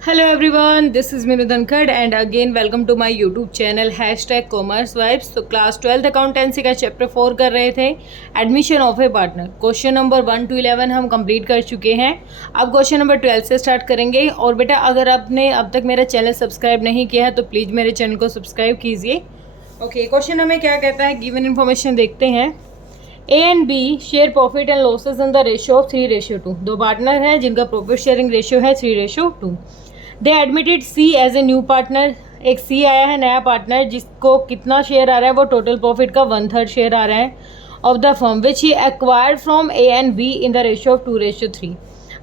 Hello everyone, this is Meenu Dhankhar and again welcome to my YouTube channel commerce vibes. तो class 12th accountancy का chapter 4 कर रहे थे, admission of a partner. Question number 1 to 11 हम complete कर चुके हैं। अब क्वेश्चन नंबर 12 से स्टार्ट करेंगे। और बेटा, अगर आपने अब तक मेरा चैनल सब्सक्राइब नहीं किया है तो प्लीज़ मेरे चैनल को सब्सक्राइब कीजिए। ओके, क्वेश्चन हमें क्या कहता है, गिवन इन्फॉर्मेशन देखते हैं। A and B share profit and losses in the ratio of 3:2। दो पार्टनर हैं जिनका प्रॉफिट शेयरिंग रेशियो है 3:2। They admitted C as a new partner. एक सी आया है नया पार्टनर, जिसको कितना शेयर आ रहा है, वो टोटल प्रॉफिट का 1/3 शेयर आ रहा है of the firm which he acquired from A and be in the ratio of 2:3।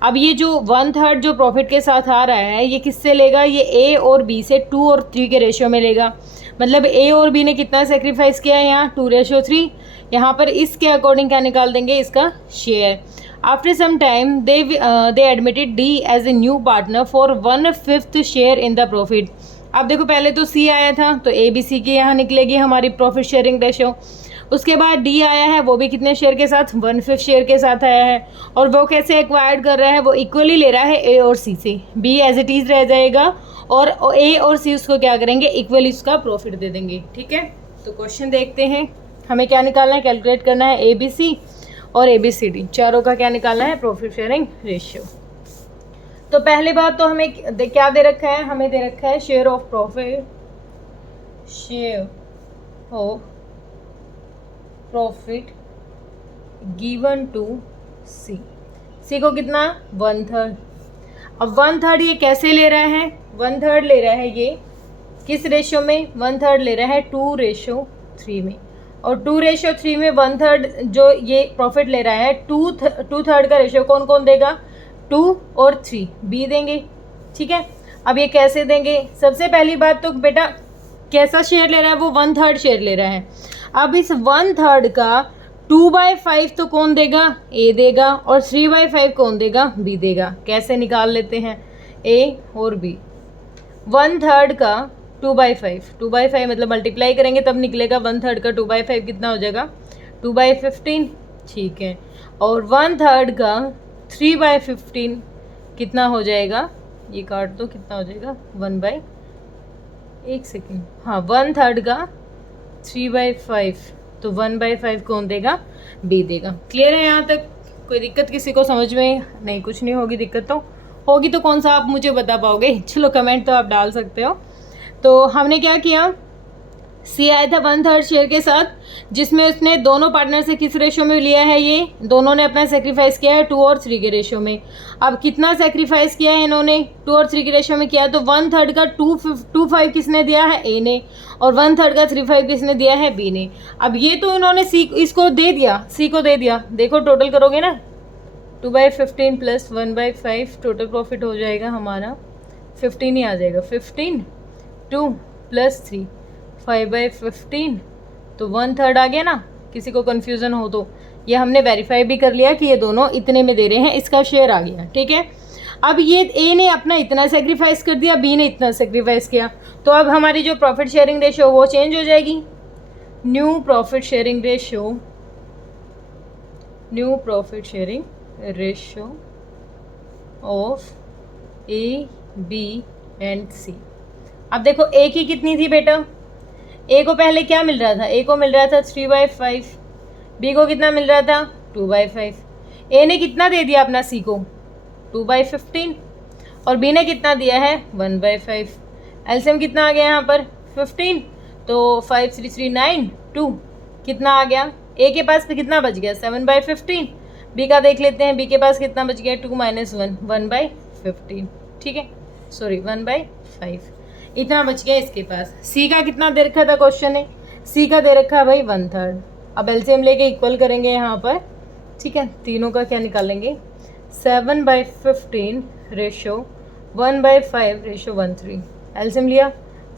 अब ये जो 1/3 जो प्रॉफिट के साथ आ रहा है, ये किससे लेगा? ये ए और बी से 2 और 3 के रेशियो में लेगा। मतलब ए और बी ने कितना सेक्रीफाइस किया है यहाँ? 2:3। यहाँ पर इसके अकॉर्डिंग क्या निकाल देंगे? इसका share. After some time, they admitted D as a new partner for 1/5 share in the profit. अब देखो, पहले तो C आया था तो A B C की यहाँ निकलेगी हमारी प्रॉफिट शेयरिंग रेशो। उसके बाद D आया है, वो भी कितने शेयर के साथ? 1/5 शेयर के साथ आया है। और वो कैसे एक्वायर्ड कर रहा है? वो इक्वली ले रहा है A और C से। B एज इट इज़ रह जाएगा और A और C उसको क्या करेंगे? इक्वली उसका प्रॉफिट दे देंगे। ठीक है, तो क्वेश्चन देखते हैं। हमें क्या निकालना है? कैलकुलेट करना है ABC और ABCD चारों का क्या निकालना है? Profit sharing ratio. तो पहली बात तो हमें क्या दे रखा है? हमें दे रखा है share of profit, share of profit given to C को कितना? 1/3। अब 1/3 ये कैसे ले रहा है? 1/3 ले रहा है ये किस रेशियो में? 1/3 ले रहा है 2:3 में। और 2:3 में 1/3 जो ये प्रॉफिट ले रहा है, 2/3 का रेशियो कौन कौन देगा? 2 और 3 बी देंगे। ठीक है, अब ये कैसे देंगे? सबसे पहली बात तो बेटा, कैसा शेयर ले रहा है? वो 1/3 शेयर ले रहा है। अब इस 1/3 का 2/5 तो कौन देगा? ए देगा। और 3/5 कौन देगा? बी देगा। कैसे निकाल लेते हैं? ए और बी। 1/3 का 2/5 मतलब मल्टीप्लाई करेंगे तब निकलेगा। 1/3 का 2/5 कितना हो जाएगा? 2/15। ठीक है, और 1/3 का 3/15 कितना हो जाएगा? ये काट दो, कितना हो जाएगा? 1 सेकेंड, हाँ, 1/3 का 3/5 तो 1/5 कौन देगा? बी देगा। क्लियर है यहाँ तक? कोई दिक्कत किसी को समझ में? नहीं, कुछ नहीं होगी दिक्कत। तो होगी तो कौन सा आप मुझे बता पाओगे? चलो, कमेंट तो आप डाल सकते हो। तो हमने क्या किया, सी आया था 1/3 शेयर के साथ, जिसमें उसने दोनों पार्टनर से किस रेशियो में लिया है? ये दोनों ने अपना सेक्रीफाइस किया है 2 और 3 के रेशियो में। अब कितना सेक्रीफाइस किया है इन्होंने? 2 और 3 के रेशियो में किया है। तो 1/3 का 2.5 किसने दिया है? ए ने। और 1/3 का 3.5 किसने दिया है? बी ने। अब ये तो इन्होंने सी इसको दे दिया, सी को दे दिया। देखो टोटल करोगे ना, 2/15 प्लस 1/5 टोटल प्रॉफिट हो जाएगा हमारा 15 ही आ जाएगा। 15 2 प्लस 3 5/15 तो 1/3 आ गया ना। किसी को कन्फ्यूज़न हो तो ये हमने वेरीफाई भी कर लिया कि ये दोनों इतने में दे रहे हैं, इसका शेयर आ गया। ठीक है, अब ये ए ने अपना इतना सेक्रीफाइस कर दिया, बी ने इतना सेक्रीफाइस किया, तो अब हमारी जो प्रॉफिट शेयरिंग रेशियो वो चेंज हो जाएगी। New profit sharing ratio of A B and C. अब देखो, ए की कितनी थी बेटा? ए को पहले क्या मिल रहा था? ए को मिल रहा था 3/5। बी को कितना मिल रहा था? 2/5। ए ने कितना दे दिया अपना सी को? 2/15। और बी ने कितना दिया है? 1/5। एलसीएम कितना आ गया यहाँ पर? 15। तो 5 3 3 9 2 कितना आ गया? ए के पास कितना बच गया? 7/15। बी का देख लेते हैं, बी के पास कितना बच गया? 2 - 1 1/15। ठीक है, सॉरी 1/5 इतना बच गया इसके पास। सी का कितना दे रखा था क्वेश्चन है? सी का दे रखा है भाई 1/3। अब एलसीएम लेके इक्वल करेंगे यहाँ पर। ठीक है, तीनों का क्या निकालेंगे? 7/15 रेशो 1/5 रेशो 1/3। एलसीएम लिया,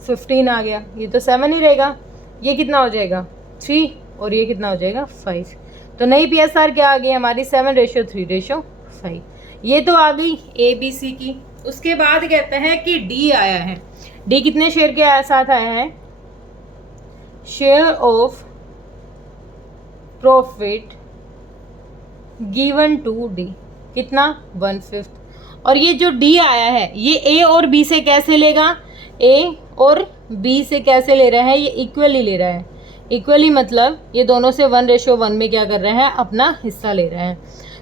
15 आ गया। ये तो 7 ही रहेगा। ये कितना हो जाएगा? 3। और ये कितना हो जाएगा? 5। तो नई PSR क्या आ गई हमारी? 7:3:5। ये तो आ गई ABC की। उसके बाद कहते हैं कि D आया है। डी कितने शेयर के साथ आया है? Share of profit given to D कितना? 1/5। और ये जो डी आया है ये ए और बी से कैसे लेगा, ए और बी से कैसे ले रहा है, ये इक्वली ले रहा है। इक्वली मतलब ये दोनों से 1:1 में क्या कर रहे हैं, अपना हिस्सा ले रहे हैं।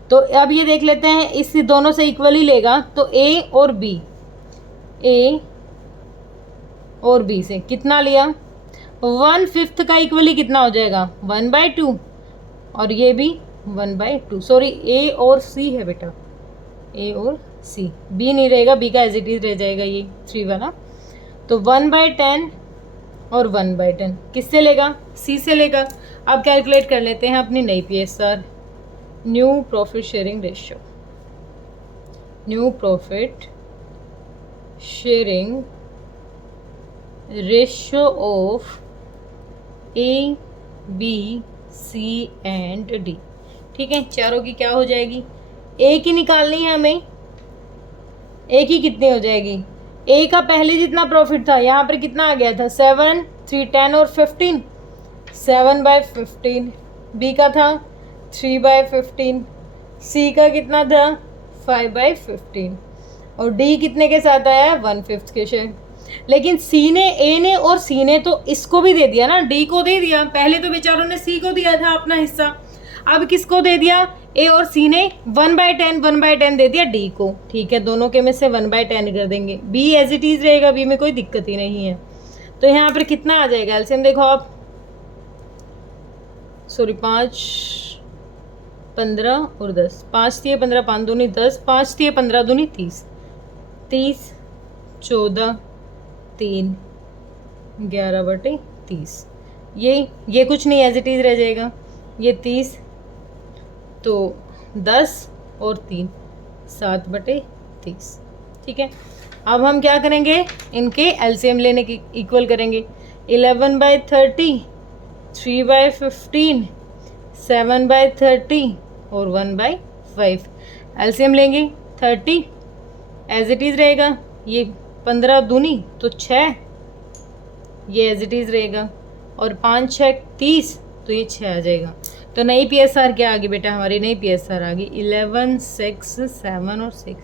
तो अब ये देख लेते हैं, इस दोनों से इक्वली लेगा तो ए और बी, ए और बी से कितना लिया, 1/5 का इक्वली कितना हो जाएगा, 1/2, और ये भी 1/2। सॉरी, ए और सी है बेटा, ए और सी, बी नहीं रहेगा, बी का एज इट इज रह जाएगा ये 3 वाला। तो 1/10 और 1/10 किससे लेगा, सी से लेगा। अब कैलकुलेट कर लेते हैं अपनी नई PSR, new profit sharing ratio. New profit sharing ratio of A, B, C and D. ठीक है, चारों की क्या हो जाएगी, ए की निकालनी है हमें। ए की कितनी हो जाएगी, ए का पहले जितना प्रॉफिट था यहाँ पर कितना आ गया था, 7, 3, 10 और 15, 7/15। बी का था 3/15, सी का कितना था 5/15, और डी कितने के साथ आया, 1/5 के शेयर। लेकिन सी ने, ए ने और सी ने तो इसको भी दे दिया ना, डी को दे दिया। पहले तो बेचारों ने सी को दिया था अपना हिस्सा, अब किसको दे दिया, ए और सी ने 1/10 दे दिया डी को। ठीक है, दोनों के में से 1/10 कर देंगे, बी एज इट इज रहेगा, बी में कोई दिक्कत ही नहीं है। तो यहाँ पर कितना आ जाएगा एलसीएम देखो आप, सॉरी 5, 15 और 10, 5 × 15, 5 दूनी 10, 5 × 15 दूनी 30, 30, 14, 3, 11/30। ये कुछ नहीं एज इट इज रह जाएगा, ये 30, तो 10 और 3, 7/30। ठीक है, अब हम क्या करेंगे, इनके एलसीएम लेने की इक्वल करेंगे। 11/30, 3/15, 7/30 और 1/5। एलसीएम लेंगे 30 एज इट इज़ रहेगा, ये 15 दूनी तो 6, ये एज इट इज़ रहेगा, और 5 6 30, तो ये 6 आ जाएगा। तो नई PSR क्या आ गई बेटा, हमारी नई PSR आ गई 11, 6, 7 और 6।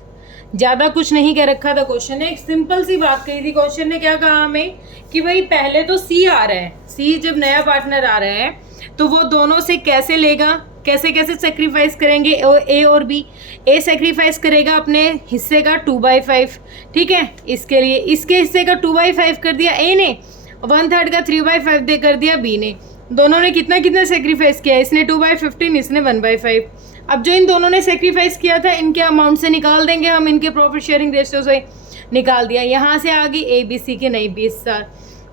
ज़्यादा कुछ नहीं कह रखा था क्वेश्चन ने, एक सिंपल सी बात कही थी क्वेश्चन ने। क्या कहा हमें कि भाई पहले तो सी आ रहा है, सी जब नया पार्टनर आ रहा है तो वो दोनों से कैसे लेगा, कैसे कैसे सेक्रीफाइस करेंगे, ए और बी। ए सेक्रीफाइस करेगा अपने हिस्से का 2/5। ठीक है, इसके लिए इसके हिस्से का 2/5 कर दिया ए ने, 1/3 का 3/5 दे कर दिया बी ने। दोनों ने कितना कितना सेक्रीफाइस किया, इसने 2/15, इसने 1/5। अब जो इन दोनों ने सेक्रीफाइस किया था इनके अमाउंट से निकाल देंगे हम, इनके प्रॉफिट शेयरिंग रेशियो से निकाल दिया। यहाँ से आ गई ABC के नई PSR।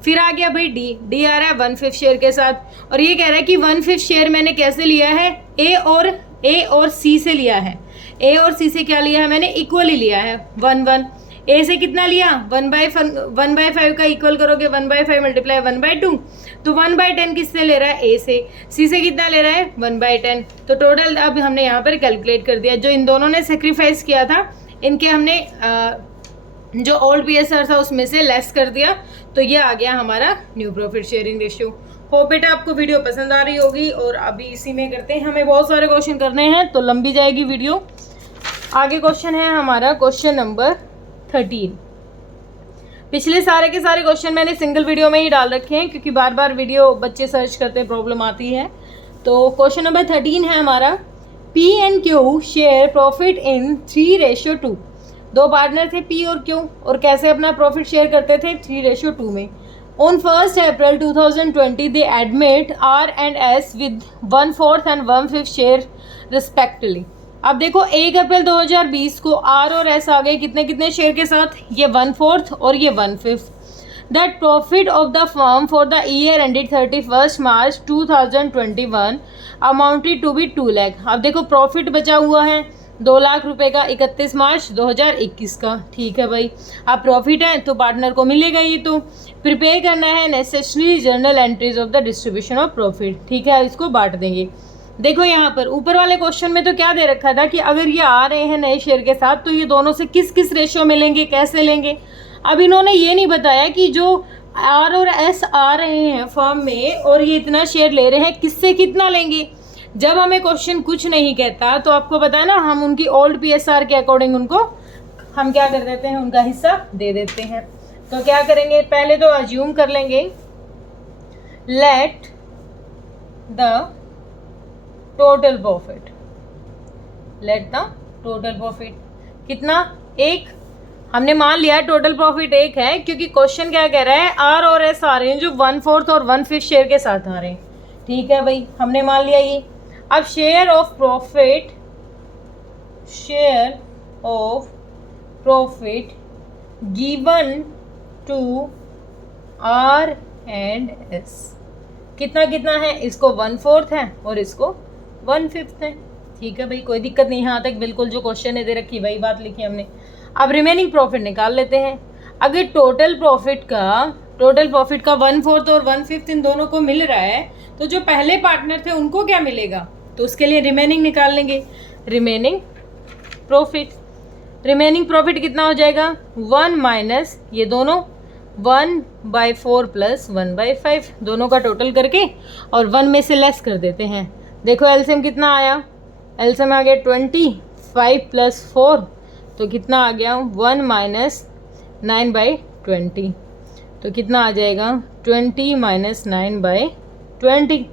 फिर आ गया भाई डी आ रहा है 1/5 शेयर के साथ, और ये कह रहा है कि 1/5 शेयर मैंने कैसे लिया है, ए और सी से लिया है। ए और सी से क्या लिया है मैंने, इक्वली लिया है 1/1। ए से कितना लिया, 1/5 का इक्वल करोगे 1/5 मल्टीप्लाई 1/2, तो 1/10 किससे ले रहा है, ए से। सी से कितना ले रहा है, 1/10। तो टोटल अब हमने यहाँ पर कैलकुलेट कर दिया, जो इन दोनों ने सेक्रीफाइस किया था इनके हमने जो ओल्ड PSR था उसमें से लेस कर दिया, तो ये आ गया हमारा new profit sharing ratio. Hope बेटा आपको वीडियो पसंद आ रही होगी, और अभी इसी में करते हैं, हमें बहुत सारे क्वेश्चन करने हैं तो लंबी जाएगी वीडियो। आगे क्वेश्चन है हमारा क्वेश्चन नंबर 13। पिछले सारे के सारे क्वेश्चन मैंने सिंगल वीडियो में ही डाल रखे हैं, क्योंकि बार बार वीडियो बच्चे सर्च करते प्रॉब्लम आती है। तो क्वेश्चन नंबर 13 है हमारा, P and Q share profit in 3:2। दो पार्टनर थे P और Q, और कैसे अपना प्रॉफिट शेयर करते थे, 3:2 में। On 1 April 2020 they admit R and S with 1/4 and 1/5 share respectively. अब देखो 1 अप्रैल 2020 को R और S आ गए कितने कितने शेयर के साथ, ये 1/4 और ये 1/5। That profit of the firm for the year ended 31 March 2021 amounted to be 2 lakh. अब देखो प्रॉफिट बचा हुआ है 2 लाख रुपए का 31 मार्च 2021 का। ठीक है भाई, अब प्रॉफिट है तो पार्टनर को मिलेगा ये, तो प्रिपेयर करना है necessary journal entries of the distribution of profit. ठीक है, इसको बांट देंगे। देखो यहाँ पर ऊपर वाले क्वेश्चन में तो क्या दे रखा था कि अगर ये आ रहे हैं नए शेयर के साथ तो ये दोनों से किस किस रेशियो में लेंगे, कैसे लेंगे। अब इन्होंने ये नहीं बताया कि जो R और S आ रहे हैं फर्म में और ये इतना शेयर ले रहे हैं किससे कितना लेंगे। जब हमें क्वेश्चन कुछ नहीं कहता तो आपको पता है ना, हम उनकी ओल्ड PSR के अकॉर्डिंग उनको हम क्या कर देते हैं, उनका हिस्सा दे देते हैं। तो क्या करेंगे, पहले तो अज्यूम कर लेंगे let the total profit, let the total profit कितना, 1। हमने मान लिया टोटल प्रॉफिट 1 है, क्योंकि क्वेश्चन क्या कह रहा है, आर और एस आ रहे हैं जो 1/4 और 1/5 शेयर के साथ आ रहे हैं। ठीक है भाई, हमने मान लिया ये। अब share of profit given to R and S कितना कितना है, इसको 1/4 है और इसको 1/5 है। ठीक है भाई, कोई दिक्कत नहीं, यहाँ तक बिल्कुल जो क्वेश्चन है दे रखी वही बात लिखी हमने। अब रिमेनिंग प्रॉफिट निकाल लेते हैं। अगर टोटल प्रॉफिट का 1/4 और 1/5 इन दोनों को मिल रहा है, तो जो पहले पार्टनर थे उनको क्या मिलेगा, तो उसके लिए रिमेनिंग निकाल लेंगे। रिमेनिंग प्रॉफिट कितना हो जाएगा, 1 माइनस ये दोनों 1/4 प्लस 1/5 दोनों का टोटल करके और 1 में से लेस कर देते हैं। देखो एलसीएम कितना आया, एलसीएम आ गया 25 प्लस 4, तो कितना आ गया 1 माइनस 9/20, तो कितना आ जाएगा 20 माइनस 9/20,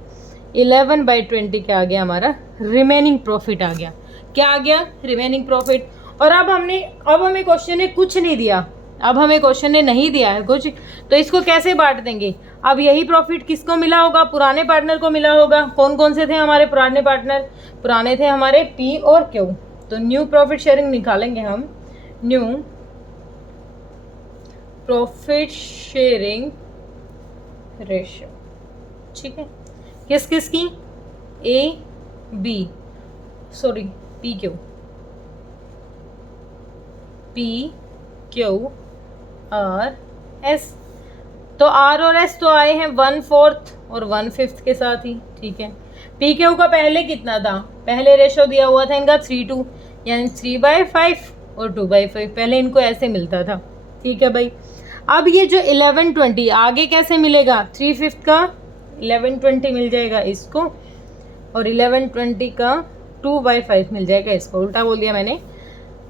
11/20 क्या आ गया हमारा, रिमेनिंग प्रॉफिट आ गया। क्या आ गया, रिमेनिंग प्रॉफिट। और अब हमें क्वेश्चन ने कुछ नहीं दिया, अब हमें क्वेश्चन ने नहीं दिया है कुछ, तो इसको कैसे बांट देंगे। अब यही प्रॉफिट किसको मिला होगा, पुराने पार्टनर को मिला होगा। कौन कौन से थे हमारे पुराने पार्टनर, पुराने थे हमारे पी और क्यू। तो न्यू प्रॉफिट शेयरिंग निकालेंगे हम, न्यू प्रॉफिट शेयरिंग रेशियो। ठीक है, किस किस की, A B sorry P Q R S. तो आर और एस तो आए हैं 1/4 और 1/5 के साथ ही। ठीक है, पी क्यू का पहले कितना था, पहले रेशो दिया हुआ था इनका 3:2, यानी 3/5 और 2/5, पहले इनको ऐसे मिलता था। ठीक है भाई, अब ये जो 11/20 आगे कैसे मिलेगा, 3/5 का 11/20 मिल जाएगा इसको, और 11/20 का 2/5 मिल जाएगा इसको। उल्टा बोल दिया मैंने।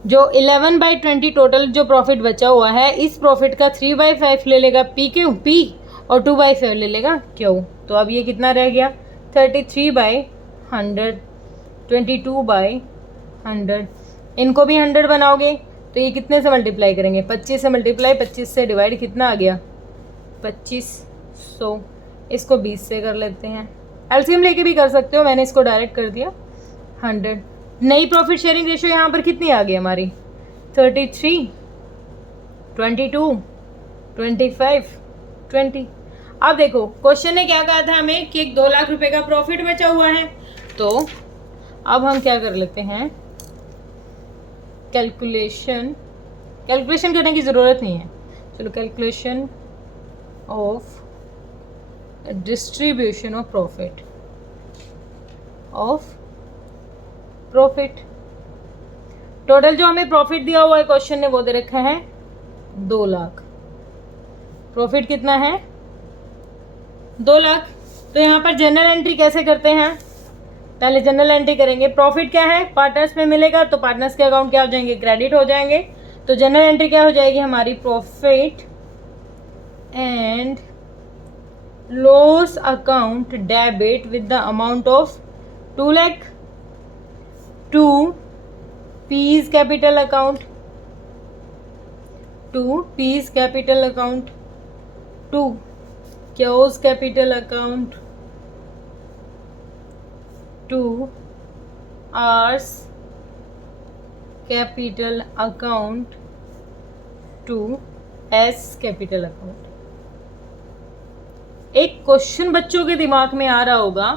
जो 11/20 टोटल जो प्रॉफिट बचा हुआ है, इस प्रॉफिट का 3/5 ले लेगा पी और 2/5 ले लेगा क्यू। तो अब ये कितना रह गया, 33/100, 22/100। इनको भी 100 बनाओगे तो ये कितने से मल्टीप्लाई करेंगे, 25 से मल्टीप्लाई, 25 से डिवाइड कितना आ गया 2500। इसको 20 से कर लेते हैं, एलसीएम लेके भी कर सकते हो, मैंने इसको डायरेक्ट कर दिया 100। नई प्रॉफिट शेयरिंग रेशियो यहाँ पर कितनी आ गई हमारी, 33, 22, 25, 20। अब देखो क्वेश्चन ने क्या कहा था हमें कि 2 लाख रुपए का प्रॉफिट बचा हुआ है। तो अब हम क्या कर लेते हैं, कैलकुलेशन करने की ज़रूरत नहीं है। चलो, calculation of distribution of profit. Total जो हमें प्रॉफिट दिया हुआ है क्वेश्चन ने वो दे रखा है 2 लाख। प्रॉफिट कितना है, 2 लाख। तो यहाँ पर जनरल एंट्री कैसे करते हैं, पहले जनरल एंट्री करेंगे। प्रॉफिट क्या है, पार्टनर्स में मिलेगा, तो पार्टनर्स के अकाउंट क्या हो जाएंगे, क्रेडिट हो जाएंगे। तो जनरल एंट्री क्या हो जाएगी हमारी, profit and loss account debit with the amount of 2 lakh to P's capital account, to Q's capital account, to R's capital account, to S capital account. एक क्वेश्चन बच्चों के दिमाग में आ रहा होगा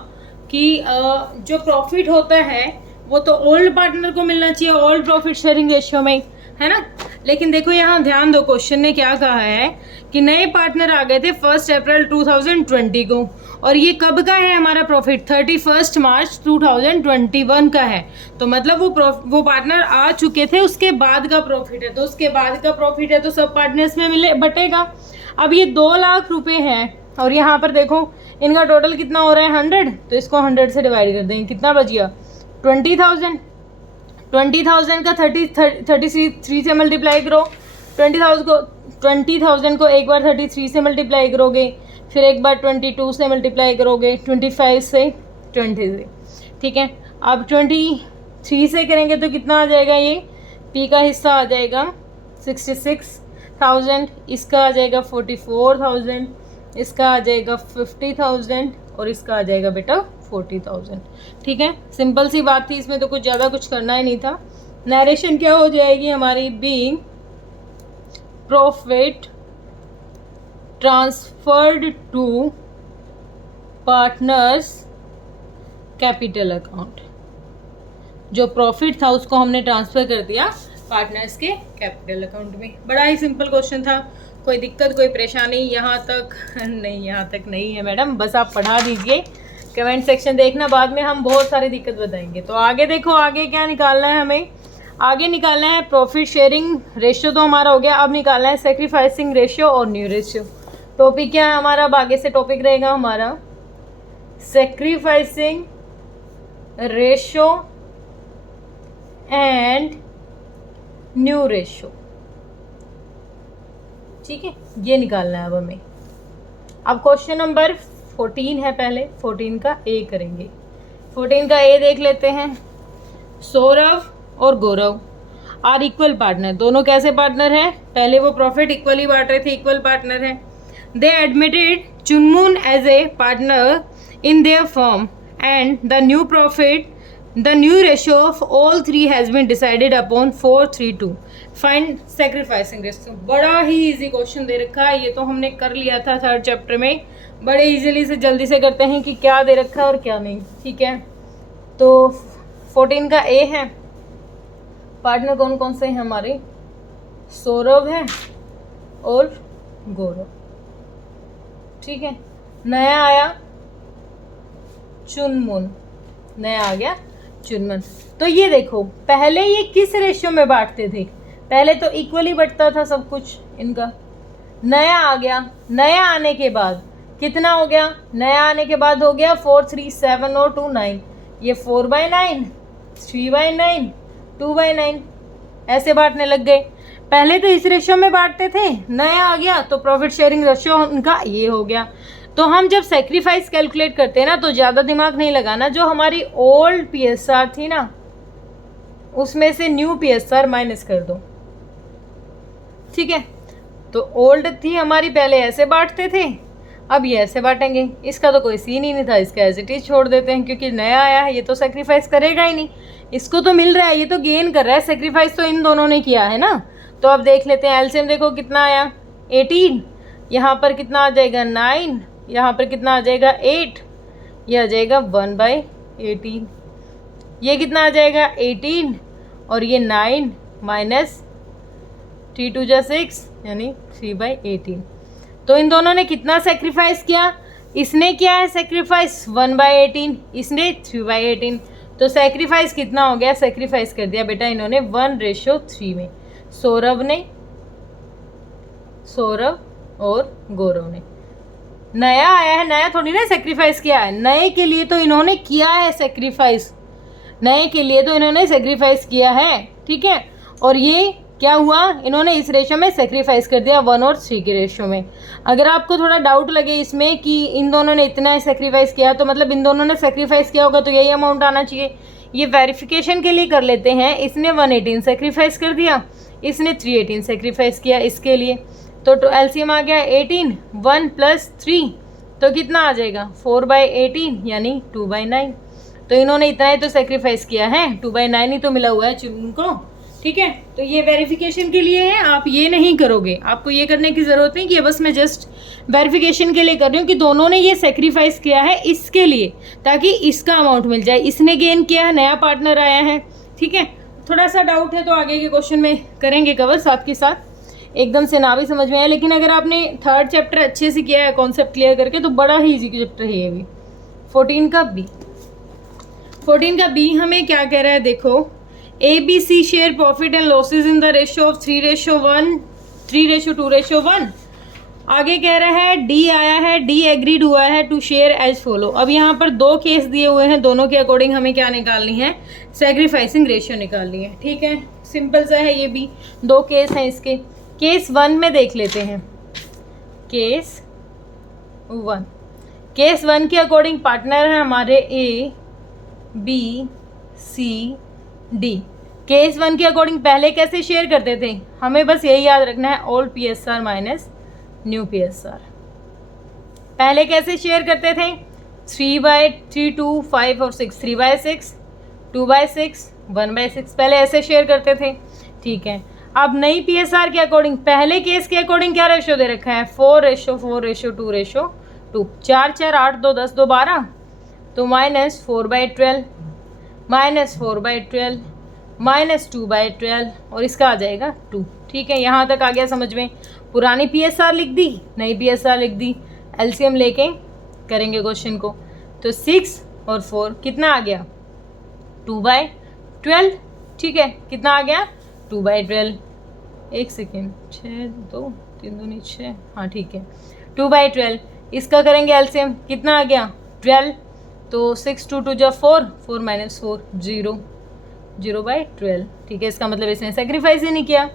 कि जो प्रॉफिट होता है वो तो ओल्ड पार्टनर को मिलना चाहिए ओल्ड प्रॉफिट शेयरिंग रेशियो में, है ना। लेकिन देखो यहाँ ध्यान दो, क्वेश्चन ने क्या कहा है कि नए पार्टनर आ गए थे 1 अप्रैल 2020 को, और ये कब का है हमारा प्रॉफिट, 31 मार्च 2021 का है। तो मतलब वो पार्टनर आ चुके थे, उसके बाद का प्रॉफिट है, तो उसके बाद का प्रॉफिट है तो सब पार्टनर्स में मिले बटेगा। अब ये 2 लाख रुपए हैं, और यहाँ पर देखो इनका टोटल कितना हो रहा है 100, तो इसको 100 से डिवाइड कर देंगे, कितना बच गया 20,000। 20,000 का 33 से मल्टीप्लाई करो, 20,000 को एक बार 33 से मल्टीप्लाई करोगे, फिर एक बार 22 से मल्टीप्लाई करोगे, 25 से, 20 से, ठीक है। अब 23 से करेंगे तो कितना आ जाएगा, ये पी का हिस्सा आ जाएगा 66,000, इसका आ जाएगा 44,000, इसका आ जाएगा 50,000 और इसका आ जाएगा बेटा 40,000, ठीक है। सिंपल सी बात थी, इसमें तो कुछ ज़्यादा कुछ करना ही नहीं था। नरेशन क्या हो जाएगी हमारी, being profit transferred to partners capital account. जो प्रॉफिट था उसको हमने ट्रांसफ़र कर दिया पार्टनर्स के कैपिटल अकाउंट में। बड़ा ही सिंपल क्वेश्चन था, कोई दिक्कत कोई परेशानी यहाँ तक नहीं, यहाँ तक नहीं है मैडम, बस आप पढ़ा दीजिए, कमेंट सेक्शन देखना, बाद में हम बहुत सारी दिक्कत बताएंगे। तो आगे देखो, आगे क्या निकालना है हमें, आगे निकालना है प्रॉफिट शेयरिंग रेशियो, तो हमारा हो गया। अब निकालना है सेक्रीफाइसिंग रेशियो और न्यू रेशियो। टॉपिक क्या है हमारा, अब आगे से टॉपिक रहेगा हमारा sacrificing ratio and new ratio, ठीक है, ये निकालना है अब हमें। अब क्वेश्चन नंबर 14 है, पहले 14 का ए करेंगे। 14 का ए देख लेते हैं। सौरभ और गौरव आर इक्वल पार्टनर, दोनों कैसे पार्टनर हैं, पहले वो प्रॉफिट इक्वली बांट रहे थे, इक्वल पार्टनर हैं। They admitted Chunmun as a partner in their firm and the new ratio of all three has been decided upon 4:3:2। Find sacrificing ratio. बड़ा ही इजी क्वेश्चन दे रखा है, ये तो हमने कर लिया था थर्ड चैप्टर में। बड़े इजीली से जल्दी से करते हैं कि क्या दे रखा है और क्या नहीं, ठीक है। तो 14 का ए है, पार्टनर कौन कौन से हैं हमारे, सौरभ है और गौरव, ठीक है। नया आया चुनमुन, नया आ गया चुनमुन। तो ये देखो, पहले ये किस रेशियो में बांटते थे, पहले तो इक्वली बंटता था सब कुछ इनका। नया आ गया, नया आने के बाद कितना हो गया, नया आने के बाद हो गया 4, 3, 7 और 2, 9, ये 4/9, 3/9, 2/9, ऐसे बांटने लग गए। पहले तो इस रेशियो में बांटते थे, नया आ गया तो प्रॉफिट शेयरिंग रेशियो उनका ये हो गया। तो हम जब सेक्रीफाइस कैलकुलेट करते हैं ना, तो ज़्यादा दिमाग नहीं लगाना, जो हमारी ओल्ड PSR थी ना, उसमें से न्यू PSR माइनस कर दो, ठीक है। तो ओल्ड थी हमारी, पहले ऐसे बांटते थे, अब ये ऐसे बांटेंगे। इसका तो कोई सीन ही नहीं था, इसका एज इट इज छोड़ देते हैं, क्योंकि नया आया है, ये तो सेक्रीफाइस करेगा ही नहीं, इसको तो मिल रहा है, ये तो गेन कर रहा है, सेक्रीफाइस तो इन दोनों ने किया है ना। तो अब देख लेते हैं एलसीएम, देखो कितना आया 18, यहाँ पर कितना आ जाएगा 9, यहाँ पर कितना आ जाएगा 8, ये आ जाएगा 1/18, ये कितना आ जाएगा 18 और ये 9 माइनस 3 2 जा 6 यानी 3/18। तो इन दोनों ने कितना सेक्रीफाइस किया, इसने किया है सेक्रीफाइस 1/18, इसने 3/18। तो सेक्रीफाइस कितना हो गया, सेक्रीफाइस कर दिया बेटा इन्होंने 1:3 में, सौरभ और गौरव ने। नया आया है, नया थोड़ी ना सेक्रीफाइस किया है, नए के लिए तो इन्होंने किया है सेक्रीफाइस, नए के लिए तो इन्होंने सेक्रीफाइस किया है, ठीक है। और ये क्या हुआ, इन्होंने इस रेशो में सेक्रीफाइस कर दिया 1 और 3 के रेशो में। अगर आपको थोड़ा डाउट लगे इसमें कि इन दोनों ने इतना सेक्रीफाइस किया, तो मतलब इन दोनों ने सेक्रीफाइस किया होगा तो यही अमाउंट आना चाहिए। ये वेरिफिकेशन के लिए कर लेते हैं, इसने 118 सेक्रीफाइस कर दिया, इसने 318 सेक्रीफाइस किया इसके लिए। तो एलसीएम आ गया 18, 1 + 3 तो कितना आ जाएगा 4/18 यानी 2/9। तो इन्होंने इतना ही तो सेक्रीफाइस किया है, 2/9 ही तो मिला हुआ है उनको, ठीक है। तो ये वेरिफिकेशन के लिए है, आप ये नहीं करोगे, आपको ये करने की ज़रूरत नहीं कि ये बस मैं जस्ट वेरिफिकेशन के लिए कर रही हूँ कि दोनों ने ये सेक्रीफाइस किया है इसके लिए, ताकि इसका अमाउंट मिल जाए। इसने गेन किया है, नया पार्टनर आया है, ठीक है। थोड़ा सा डाउट है तो आगे के क्वेश्चन में करेंगे कवर साथ के साथ, एकदम से ना भी समझ में आए, लेकिन अगर आपने थर्ड चैप्टर अच्छे से किया है कॉन्सेप्ट क्लियर करके तो बड़ा ही ईजी चैप्टर है ये भी। 14 का बी हमें क्या कह रहा है, देखो ABC share profit and losses in the ratio of 3:1, 3:2:1 आगे कह रहा है डी आया है, डी एग्रीड हुआ है टू शेयर एज फॉलो। अब यहाँ पर दो केस दिए हुए हैं, दोनों के अकॉर्डिंग हमें क्या निकालनी है, सेक्रीफाइसिंग रेशियो निकालनी है। ठीक है, सिंपल सा है, ये भी दो केस हैं इसके। केस 1 में देख लेते हैं, केस 1। केस 1 के अकॉर्डिंग पार्टनर है हमारे A B C D. Case 1 के अकॉर्डिंग पहले कैसे शेयर करते थे, हमें बस यही याद रखना है, old PSR minus new PSR। पहले कैसे शेयर करते थे, 3/3, 2, 5 और 6, 3/6, 2/6, 1/6, पहले ऐसे शेयर करते थे। ठीक है, अब नई PSR के अकॉर्डिंग पहले केस के अकॉर्डिंग क्या रेशो दे रखा है, 4:4:2:2, 4 4 8 2 10 2 12, तो -4/12 -4/12 -2/12 और इसका आ जाएगा 2। ठीक है, यहाँ तक आ गया समझ में। पुरानी PSR लिख दी, नई PSR लिख दी, LCM लेके करेंगे क्वेश्चन को। तो 6 और 4 कितना आ गया, 2/12। ठीक है, कितना आ गया, 2/12। एक सेकेंड, 6 2 3 2 6, हाँ ठीक है, 2/12। इसका करेंगे LCM, कितना आ गया, 12। तो 6 2 2 जा 4, 4 - 4 0, 0/12। ठीक है, इसका मतलब इसने सेक्रीफाइस ही नहीं किया।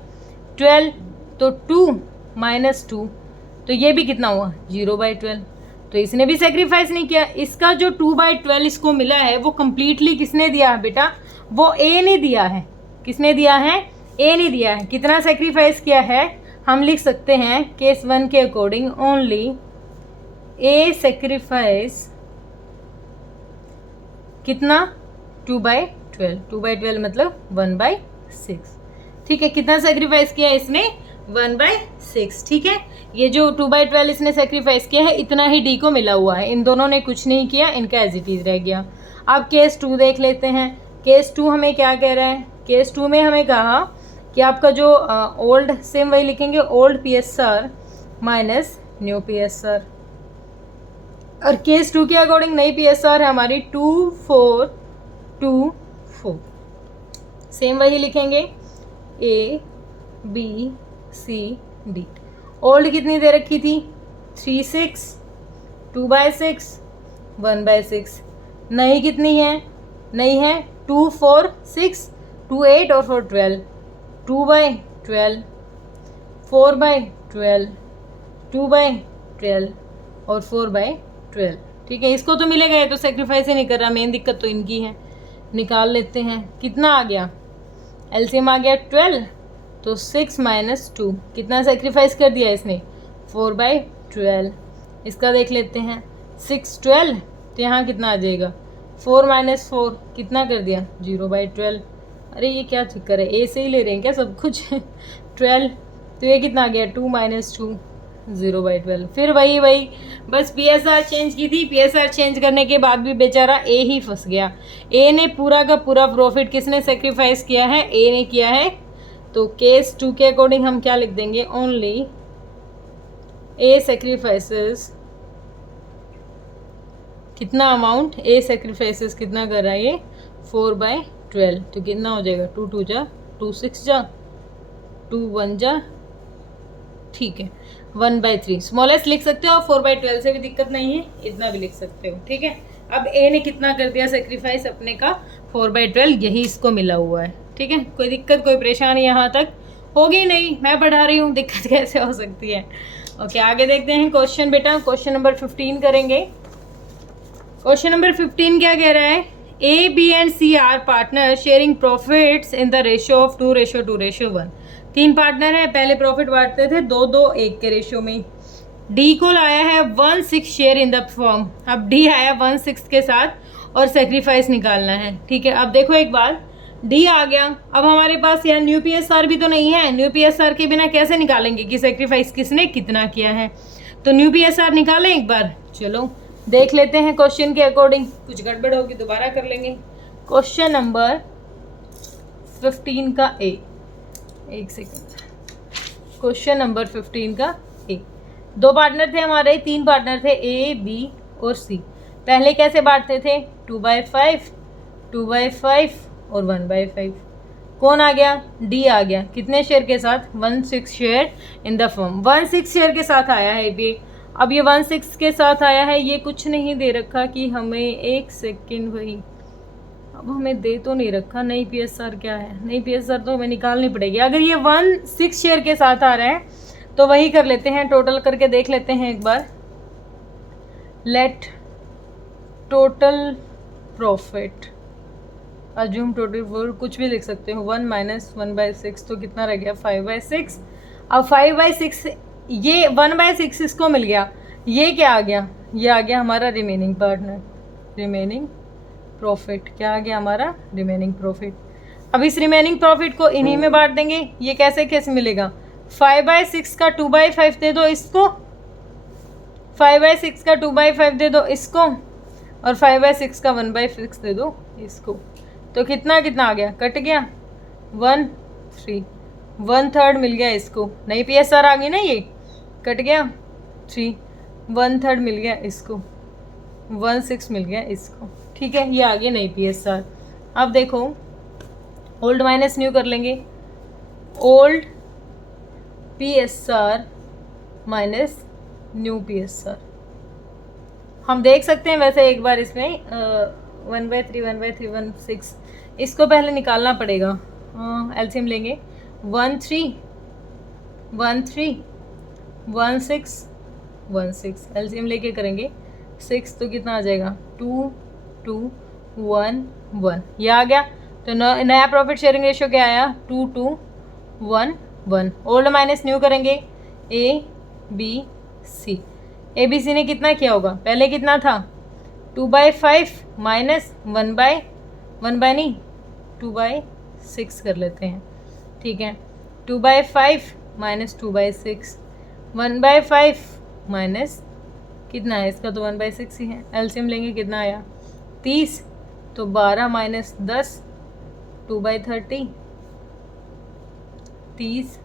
12 तो 2 - 2, तो ये भी कितना हुआ, 0/12। तो इसने भी सेक्रीफाइस नहीं किया। इसका जो 2/12 इसको मिला है वो कंप्लीटली किसने दिया है बेटा, वो ए ने दिया है। किसने दिया है, ए ने दिया है। कितना सेक्रीफाइस किया है, हम लिख सकते हैं केस 1 के अकॉर्डिंग ओनली ए सेक्रीफाइस कितना, 2/12। 2/12 मतलब 1/6। ठीक है, कितना सेक्रीफाइस किया इसने, 1/6। ठीक है, ये जो 2/12 इसने सेक्रीफाइस किया है, इतना ही डी को मिला हुआ है। इन दोनों ने कुछ नहीं किया, इनका एज इट इज रह गया। अब केस 2 देख लेते हैं। केस 2 हमें क्या कह रहा है, केस 2 में हमें कहा कि आपका जो ओल्ड, सेम वही लिखेंगे, old PSR minus new PSR। और केस 2 के अकॉर्डिंग नई PSR है हमारी 2 4 2 4। सेम वही लिखेंगे, A B C D। Old कितनी दे रखी थी, 3 6, 2/6, 1/6। नई कितनी है, नई है 2 4 6, 2 8 और 4 12, 2/12, 4/12, 2/12 और 4/12। ठीक है, इसको तो मिलेगा, ये तो सेक्रीफाइस ही नहीं कर रहा, मेन दिक्कत तो इनकी है। निकाल लेते हैं, कितना आ गया, LCM आ गया 12, तो 6 - 2, कितना सेक्रीफाइस कर दिया इसने, 4/12। इसका देख लेते हैं, 6 12, तो यहाँ कितना आ जाएगा, 4 - 4 कितना कर दिया, 0/12। अरे ये क्या चक्कर है, ए से ही ले रहे हैं क्या सब कुछ 12, तो ये कितना आ गया, 2 - 2, 0/12। फिर वही बस PSR चेंज की थी। PSR चेंज करने के बाद भी बेचारा ए ही फंस गया। ए ने पूरा का पूरा प्रॉफिट किसने सेक्रीफाइस किया है, ए ने किया है। तो केस 2 के अकॉर्डिंग हम क्या लिख देंगे, ओनली ए सेक्रीफाइसेस कितना अमाउंट, ए सेक्रीफाइसेस कितना कर रहा है ये, 4/12। तो कितना हो जाएगा, 2 2 जा 2 6 जा 2 1 जा, ठीक है, 1/3। स्मॉलेस्ट लिख सकते हो, और 4/12 से भी दिक्कत नहीं है, इतना भी लिख सकते हो। ठीक है, अब ए ने कितना कर दिया सेक्रीफाइस अपने का, 4/12, यही इसको मिला हुआ है। ठीक है, कोई दिक्कत कोई परेशानी यहाँ तक होगी नहीं, मैं पढ़ा रही हूँ, दिक्कत कैसे हो सकती है। ओके, आगे देखते हैं क्वेश्चन बेटा। क्वेश्चन नंबर 15 करेंगे। क्वेश्चन नंबर 15 क्या कह रहा है, A, B and C are partner sharing profits in the ratio of 2:2:1। 3 partner है, पहले प्रॉफिट बांटते थे 2:2:1 के रेशियो में। डी को लाया है 1/6 शेयर इन द फॉर्म। अब डी आया 1/6 के साथ और सेक्रीफाइस निकालना है। ठीक है, अब देखो एक बार, डी आ गया। अब हमारे पास यहाँ न्यू PSR भी तो नहीं है, न्यू PSR के बिना कैसे निकालेंगे कि सेक्रीफाइस किसने कितना किया है। तो न्यू PSR निकालें एक बार, चलो देख लेते हैं क्वेश्चन के अकॉर्डिंग। कुछ गड़बड़ होगी दोबारा कर लेंगे। क्वेश्चन नंबर 15 का ए, एक सेकेंड, क्वेश्चन नंबर 15 का ए। 2 पार्टनर थे हमारे, 3 पार्टनर थे A, B और C। पहले कैसे बांटते थे, 2/5, 2/5 और 1/5। कौन आ गया, डी आ गया। कितने शेयर के साथ, 1/6 share in the firm, 1/6 share के साथ आया है ये। अब ये 1/6 के साथ आया है, ये कुछ नहीं दे रखा कि हमें, एक सेकेंड भाई, अब हमें दे तो नहीं रखा, नई PSR क्या है, नई PSR तो हमें निकालनी पड़ेगी। अगर ये 1/6 शेयर के साथ आ रहा है तो वही कर लेते हैं, टोटल करके देख लेते हैं एक बार। Let total profit, assume total, कुछ भी लिख सकते हो, 1 माइनस 1/6 तो कितना रह गया, 5/6। अब 5/6, ये 1/6 इसको मिल गया, ये क्या आ गया, ये आ गया हमारा रिमेनिंग पार्टनर, रिमेनिंग प्रॉफिट। क्या आ गया हमारा, रिमेनिंग प्रॉफिट। अब इस रिमेनिंग प्रॉफिट को इन्हीं में बांट देंगे। ये कैसे कैसे मिलेगा, 5/6 का 2/5 दे दो इसको, 5/6 का 2/5 दे दो इसको, और 5/6 का 1/6 दे दो इसको। तो कितना कितना आ गया, कट गया, 1/3, 1/3 मिल गया इसको, नई PSR आ गई ना, ये कट गया 3, 1/3 मिल गया इसको, 1/6 मिल गया इसको। ठीक है, ये आ गई नई PSR। अब देखो ओल्ड माइनस न्यू कर लेंगे, old PSR minus new PSR। हम देख सकते हैं वैसे एक बार इसमें 1/3 1/3 1/6, इसको पहले निकालना पड़ेगा। एलसीएम लेंगे, 1/3 1/3 1/6 1/6, एलसीएम लेके करेंगे 6 तो कितना आ जाएगा, 2 2 1 1, ये आ गया। तो नया प्रॉफिट शेयरिंग रेशियो क्या आया, 2 2 1 1। ओल्ड माइनस न्यू करेंगे, ABC, ABC ने कितना किया होगा, पहले कितना था, 2/5 माइनस 1/1 नहीं 2/6 कर लेते हैं। ठीक है, 2/5 माइनस 2/6, 1/5 माइनस कितना है इसका, तो 1/6 ही है। एलसीएम लेंगे, कितना आया 30, तो 12 माइनस 10 2/30, 30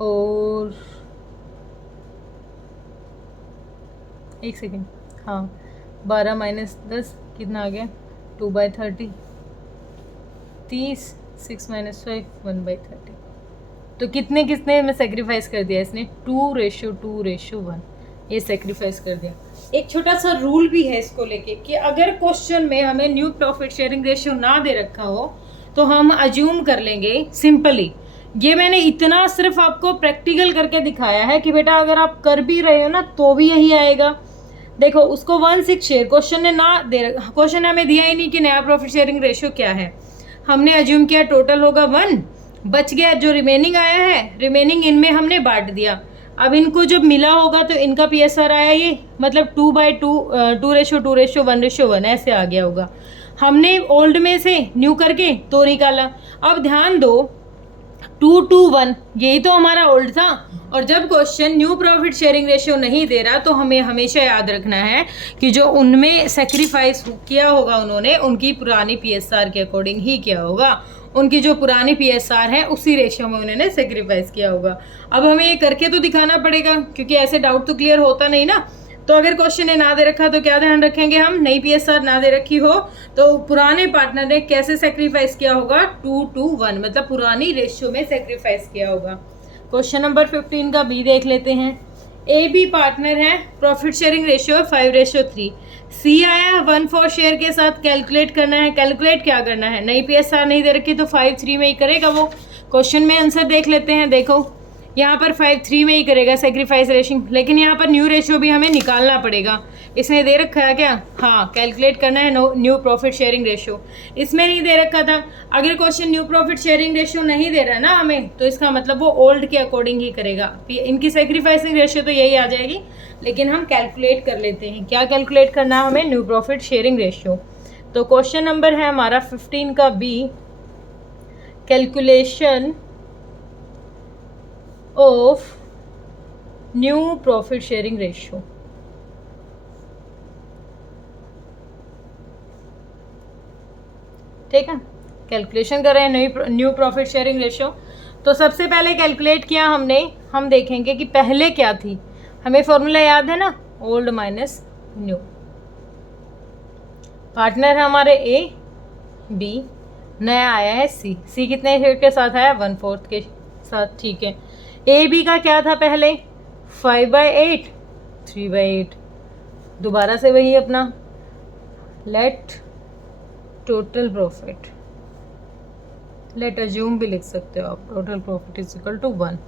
और एक सेकेंड, हाँ 12 माइनस 10 कितना आ गया, 2/30, 30, 6 माइनस 5 1/30। तो कितने कितने में सेक्रीफाइस कर दिया इसने, 2:2:1, ये सेक्रीफाइस कर दिया। एक छोटा सा रूल भी है इसको लेके कि अगर क्वेश्चन में हमें न्यू प्रॉफिट शेयरिंग रेशियो ना दे रखा हो तो हम अज्यूम कर लेंगे सिंपली। ये मैंने इतना सिर्फ आपको प्रैक्टिकल करके दिखाया है कि बेटा अगर आप कर भी रहे हो ना तो भी यही आएगा। देखो उसको 1/6 शेयर क्वेश्चन ने ना दे, क्वेश्चन ने हमें दिया ही नहीं कि नया प्रॉफिट शेयरिंग रेशियो क्या है। हमने अज्यूम किया टोटल होगा 1, बच गया जो रिमेनिंग आया है, रिमेनिंग इनमें हमने बांट दिया। अब इनको जब मिला होगा तो इनका PSR आया ये, मतलब 2/2 2:1 ऐसे आ गया होगा। हमने ओल्ड में से न्यू करके तो निकाला। अब ध्यान दो 2:1 यही तो हमारा ओल्ड था, और जब question new profit sharing ratio नहीं दे रहा तो हमें हमेशा याद रखना है कि जो उनमें सेक्रीफाइस किया होगा उन्होंने उनकी पुरानी PSR के अकॉर्डिंग ही किया होगा, उनकी जो पुरानी PSR है उसी रेशियो में उन्होंने सेक्रीफाइस किया होगा। अब हमें ये करके तो दिखाना पड़ेगा क्योंकि ऐसे डाउट तो क्लियर होता नहीं ना। तो अगर क्वेश्चन ने ना दे रखा तो क्या ध्यान रखेंगे हम, नई PSR ना दे रखी हो तो पुराने पार्टनर ने कैसे सेक्रीफाइस किया होगा, 2:1 मतलब पुरानी रेशियो में सेक्रीफाइस किया होगा। क्वेश्चन नंबर 15 का बी देख लेते हैं। AB पार्टनर है, प्रॉफिट शेयरिंग रेशियो 5:3, C आया 1/4 शेयर के साथ, कैलकुलेट करना है। कैलकुलेट क्या करना है, नई PSR नहीं दे रखी तो 5/3 में ही करेगा वो। क्वेश्चन में आंसर देख लेते हैं। देखो यहाँ पर 5/3 में ही करेगा सेक्रीफाइस रेशियो, लेकिन यहाँ पर न्यू रेशियो भी हमें निकालना पड़ेगा। इसने दे रखा है क्या, हाँ कैलकुलेट करना है न्यू प्रॉफिट शेयरिंग रेशियो, इसमें नहीं दे रखा था। अगर question new profit sharing ratio नहीं दे रहा है ना हमें, तो इसका मतलब वो ओल्ड के अकॉर्डिंग ही करेगा। इनकी सेक्रीफाइसिंग रेशियो तो यही आ जाएगी, लेकिन हम कैलकुलेट कर लेते हैं। क्या कैलकुलेट करना है हमें, न्यू प्रॉफिट शेयरिंग रेशियो। तो क्वेश्चन नंबर है हमारा 15 का B, calculation of new profit sharing ratio. ठीक है, कैलकुलेशन कर रहे हैं न्यू प्रॉफिट शेयरिंग रेशियो। तो सबसे पहले कैलकुलेट किया हमने, हम देखेंगे कि पहले क्या थी। हमें फॉर्मूला याद है ना, ओल्ड माइनस न्यू। पार्टनर है हमारे A B, नया आया है सी। सी कितने शेयर के साथ आया? 1/4 के साथ। ठीक है, ए बी का क्या था पहले? 5/8, 3/8। दोबारा से वही अपना let total profit, let assume भी लिख सकते हो आप, total profit is equal to 1।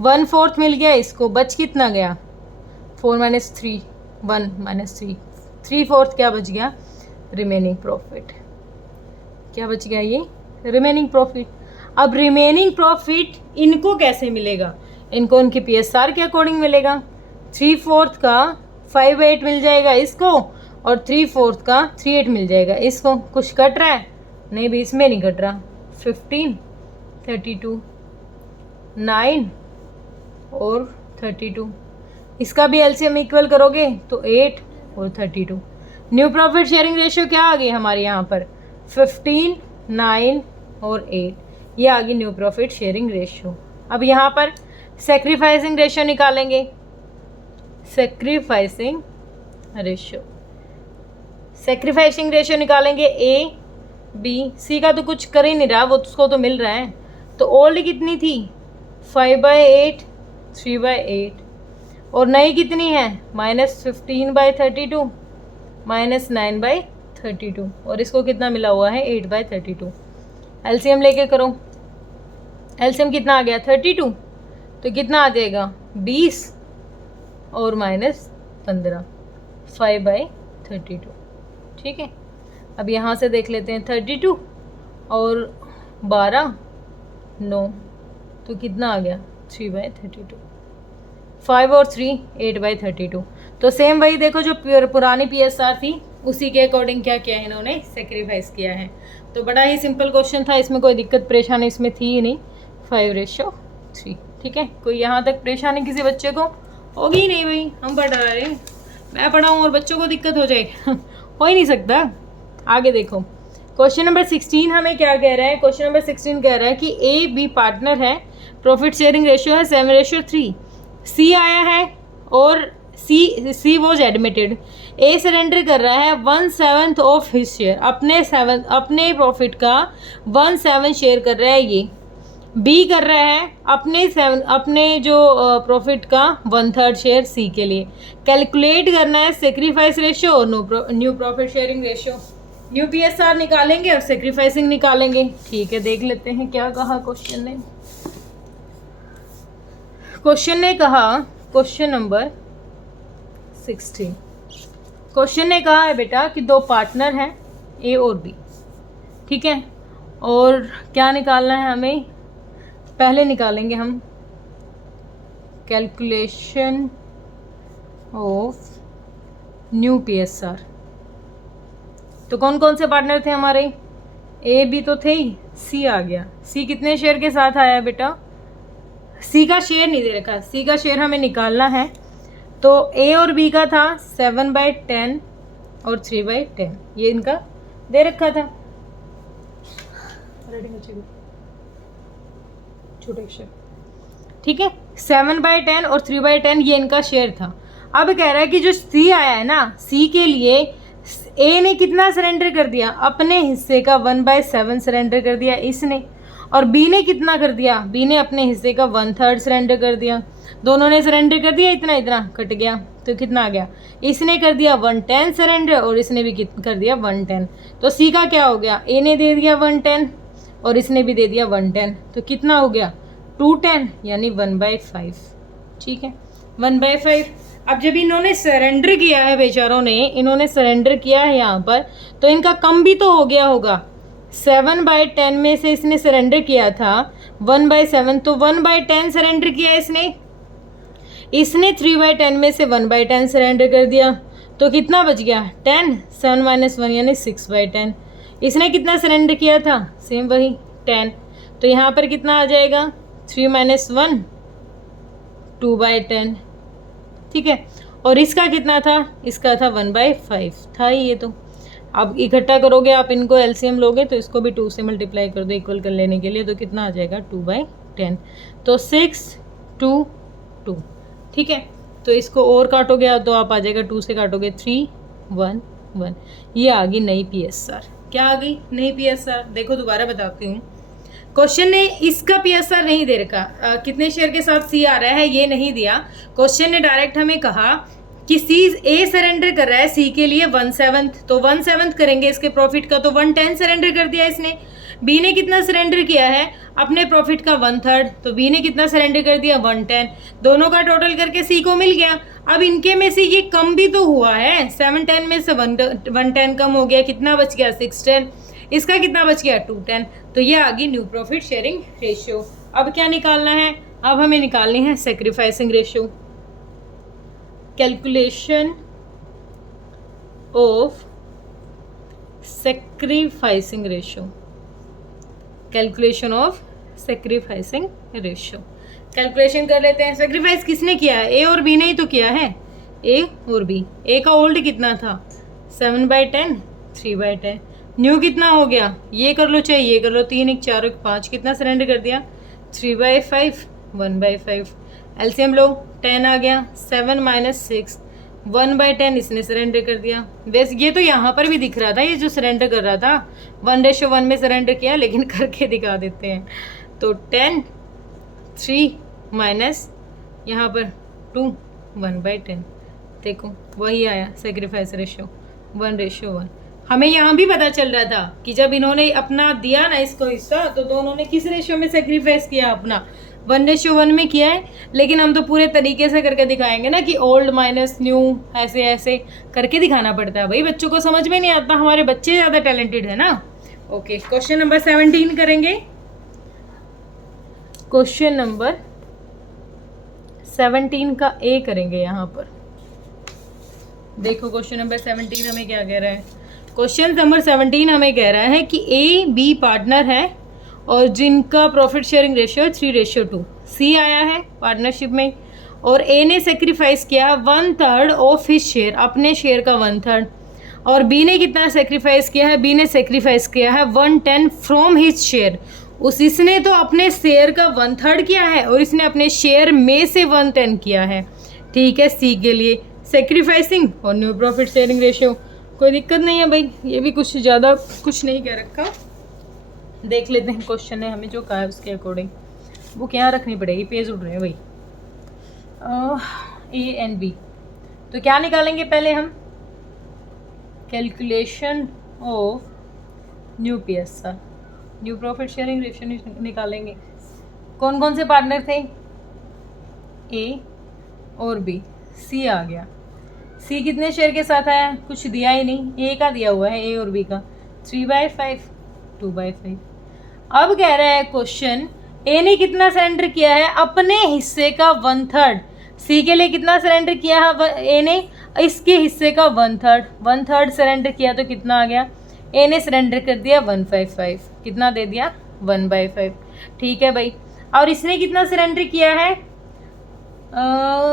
1/4 मिल गया इसको, बच कितना गया? 4 - 3, 1 - 3, 3/4 क्या बच गया? Remaining profit. क्या बच गया? ये रिमेनिंग प्रॉफिट। अब रिमेनिंग प्रॉफिट इनको कैसे मिलेगा? इनको उनके PSR के अकॉर्डिंग मिलेगा। 3/4 का 5/8 मिल जाएगा इसको, और 3/4 का 3/8 मिल जाएगा इसको। कुछ कट रहा है? नहीं भी, इसमें नहीं कट रहा। 15, 32, 9 और 32। इसका भी LCM इक्वल करोगे तो 8 और 32। न्यू प्रॉफिट शेयरिंग रेशियो क्या आ गई हमारे यहाँ पर? 15, 9 और 8। ये आ गई न्यू प्रॉफिट शेयरिंग रेशियो। अब यहाँ पर सेक्रीफाइसिंग रेशियो निकालेंगे। सेक्रीफाइसिंग रेशियो निकालेंगे। ए बी सी का तो कुछ कर ही नहीं रहा, वो उसको तो मिल रहा है। तो ओल्ड कितनी थी? 5/8, 3/8। और नई कितनी है? -15/32, -9/32। और इसको कितना मिला हुआ है? 8/32। LCM लेके करो। LCM कितना आ गया? 32। तो कितना आ जाएगा? 20 और -15, 5/32। ठीक है, अब यहाँ से देख लेते हैं। 32 और 12, 9, तो कितना आ गया? 3/32। 5 और 3, 8/32। तो सेम वही देखो जो पुरानी PSR थी, उसी के अकॉर्डिंग क्या किया है इन्होंने? सेक्रीफाइस किया है। तो बड़ा ही सिंपल क्वेश्चन था, इसमें कोई दिक्कत परेशानी इसमें थी ही नहीं। 5/3। ठीक है, कोई यहाँ तक परेशानी किसी बच्चे को होगी ही नहीं भाई, हम पढ़ा रहे हैं। मैं पढ़ाऊँ और बच्चों को दिक्कत हो जाए हो ही नहीं सकता। आगे देखो, क्वेश्चन नंबर 16 हमें क्या कह रहा है? क्वेश्चन नंबर 16 कह रहा है कि ए बी पार्टनर है, प्रॉफिट शेयरिंग रेशियो है 7/3। सी आया है और सी वॉज एडमिटेड। ए सरेंडर कर रहा है 1/7 ऑफ हिज शेयर, अपने प्रॉफिट का 1/7 शेयर कर रहा है ये। बी कर रहा है अपने जो प्रॉफिट का 1/3 शेयर सी के लिए। कैलकुलेट करना है सेक्रीफाइस रेशियो और new profit sharing ratio. New PSR निकालेंगे और सेक्रीफाइसिंग निकालेंगे। ठीक है, देख लेते हैं क्या कहा क्वेश्चन ने। क्वेश्चन ने कहा, क्वेश्चन नंबर 16, क्वेश्चन ने कहा है बेटा कि दो पार्टनर हैं ए और बी। ठीक है, और क्या निकालना है हमें? पहले निकालेंगे हम कैलकुलेशन ऑफ न्यू PSR। तो कौन कौन से पार्टनर थे हमारे? ए बी तो थे ही, सी आ गया। सी कितने शेयर के साथ आया बेटा? सी का शेयर नहीं दे रखा, सी का शेयर हमें निकालना है। तो ए और बी का था 7/10 और 3/10, ये इनका दे रखा था। छोटे अक्षर, ठीक है। 7/10 और 3/10 ये इनका शेयर था। अब कह रहा है कि जो सी आया है ना, सी के लिए ए ने कितना सरेंडर कर दिया? अपने हिस्से का 1/7 सरेंडर कर दिया इसने। और बी ने कितना कर दिया? बी ने अपने हिस्से का 1/3 सरेंडर कर दिया। दोनों ने सरेंडर कर दिया, इतना इतना कट गया तो कितना आ गया? इसने कर दिया 110 सरेंडर और इसने भी कर दिया 110। तो सी का क्या हो गया? ए ने दे दिया 110 और इसने भी दे दिया 110, तो कितना हो गया? 210, यानी 1/5। ठीक है, 1/5। अब जब इन्होंने सरेंडर किया है, बेचारों ने इन्होंने सरेंडर किया है यहाँ पर, तो इनका कम भी तो हो गया होगा। 7/10 में से इसने सरेंडर किया था 1/7, तो 1/10 सरेंडर किया इसने 3/10 में से 1/10 सरेंडर कर दिया, तो कितना बच गया? 10, 7 - 1 यानी 6/10। इसने कितना सरेंडर किया था? सेम वही 10, तो यहाँ पर कितना आ जाएगा? 3 - 1, 2/10। ठीक है, और इसका कितना था? इसका था 1/5 था ये। तो अब इकट्ठा करोगे आप, इनको LCM लोगे तो इसको भी 2 से मल्टीप्लाई कर दो इक्वल कर लेने के लिए, तो कितना आ जाएगा? 2/10। तो 6, 2, 2। ठीक है, तो इसको और काटोगे तो आप आ जाएगा 2 से काटोगे 3, 1, 1। ये आ गई नई PSR। क्या आ गई? नहीं PSR। देखो दोबारा बताती हूँ, क्वेश्चन ने इसका PSR नहीं दे रखा, कितने शेयर के साथ C आ रहा है ये नहीं दिया। क्वेश्चन ने डायरेक्ट हमें कहा कि A सरेंडर कर रहा है C के लिए 1/7, तो 1/7 करेंगे इसके प्रॉफिट का, तो 1/10 सरेंडर कर दिया इसने। B ने कितना सरेंडर किया है? अपने प्रॉफिट का 1/3, तो B ने कितना सरेंडर कर दिया? 1/10। दोनों का टोटल करके C को मिल गया। अब इनके में से ये कम भी तो हुआ है, 7/10 में से 1/10 कम हो गया, कितना बच गया? 6/10। इसका कितना बच गया? 2/10। तो ये आ गई न्यू प्रॉफिट शेयरिंग रेशियो। अब क्या निकालना है? अब हमें निकालनी है sacrificing ratio. Calculation of sacrificing ratio, calculation of sacrificing ratio. Calculation कर लेते हैं। सेक्रीफाइस किसने किया है? A और B ने ही तो किया है, A और B। A का ओल्ड कितना था? 7/10, 3/10। न्यू कितना हो गया? ये कर लो चाहे ये कर लो, 3 1 4 1 5, कितना सरेंडर कर दिया? 3/5, 1/5। एलसीएम लो, 10 आ गया, 7 - 6, 1/10 इसने सरेंडर कर दिया। वैसे ये तो यहाँ पर भी दिख रहा था, ये जो सरेंडर कर रहा था 1:1 में सरेंडर किया, लेकिन करके दिखा देते हैं। तो 10, 3 माइनस यहाँ पर 2, 1/10। देखो वही आया सेक्रीफाइस रेशियो 1:1। हमें यहाँ भी पता चल रहा था कि जब इन्होंने अपना दिया ना इसको हिस्सा, तो दोनों ने किस रेशियो में सेक्रीफाइस किया? अपना 1:1 में किया है। लेकिन हम तो पूरे तरीके से करके दिखाएंगे ना कि ओल्ड माइनस न्यू, ऐसे ऐसे करके दिखाना पड़ता है भाई, बच्चों को समझ में नहीं आता, हमारे बच्चे ज़्यादा टैलेंटेड है ना। ओके, क्वेश्चन नंबर 17 करेंगे। क्वेश्चन नंबर 17 का A करेंगे यहाँ पर। देखो क्वेश्चन नंबर 17 हमें क्या कह रहा है? क्वेश्चन नंबर 17 हमें कह रहा है कि A B पार्टनर है और जिनका प्रॉफिट शेयरिंग रेशियो 3:2। C आया है पार्टनरशिप में और A ने सेक्रीफाइस किया 1/3 ऑफ हिज शेयर, अपने शेयर का 1/3। और B ने कितना सेक्रीफाइस किया है? B ने सेक्रीफाइस किया है 1/10 फ्रॉम हिज शेयर। इसने तो अपने शेयर का 1/3 किया है और इसने अपने शेयर में से 1/10 किया है। ठीक है, C के लिए सेक्रीफाइसिंग और न्यू प्रॉफिट शेयरिंग रेशियो, कोई दिक्कत नहीं है भाई, ये भी कुछ ज़्यादा कुछ नहीं कह रखा। देख लेते हैं क्वेश्चन ने हमें जो कहा है उसके अकॉर्डिंग। वो क्या रखनी पड़ेगी, पेज उड़ रहे हैं भाई। A and B, तो क्या निकालेंगे पहले हम? Calculation of new PSR, new profit sharing ratio निकालेंगे। कौन कौन से पार्टनर थे? A और B। C आ गया। C कितने शेयर के साथ आया? कुछ दिया ही नहीं, A का दिया हुआ है, A और B का 3/5, 2/5। अब कह रहा है क्वेश्चन, A ने कितना सरेंडर किया है? अपने हिस्से का 1/3। C के लिए कितना सरेंडर किया है A ने? इसके हिस्से का 1/3 सरेंडर किया, तो कितना आ गया? A ने सरेंडर कर दिया 1/5, कितना दे दिया? 1/5। ठीक है भाई। और इसने कितना सरेंडर किया है?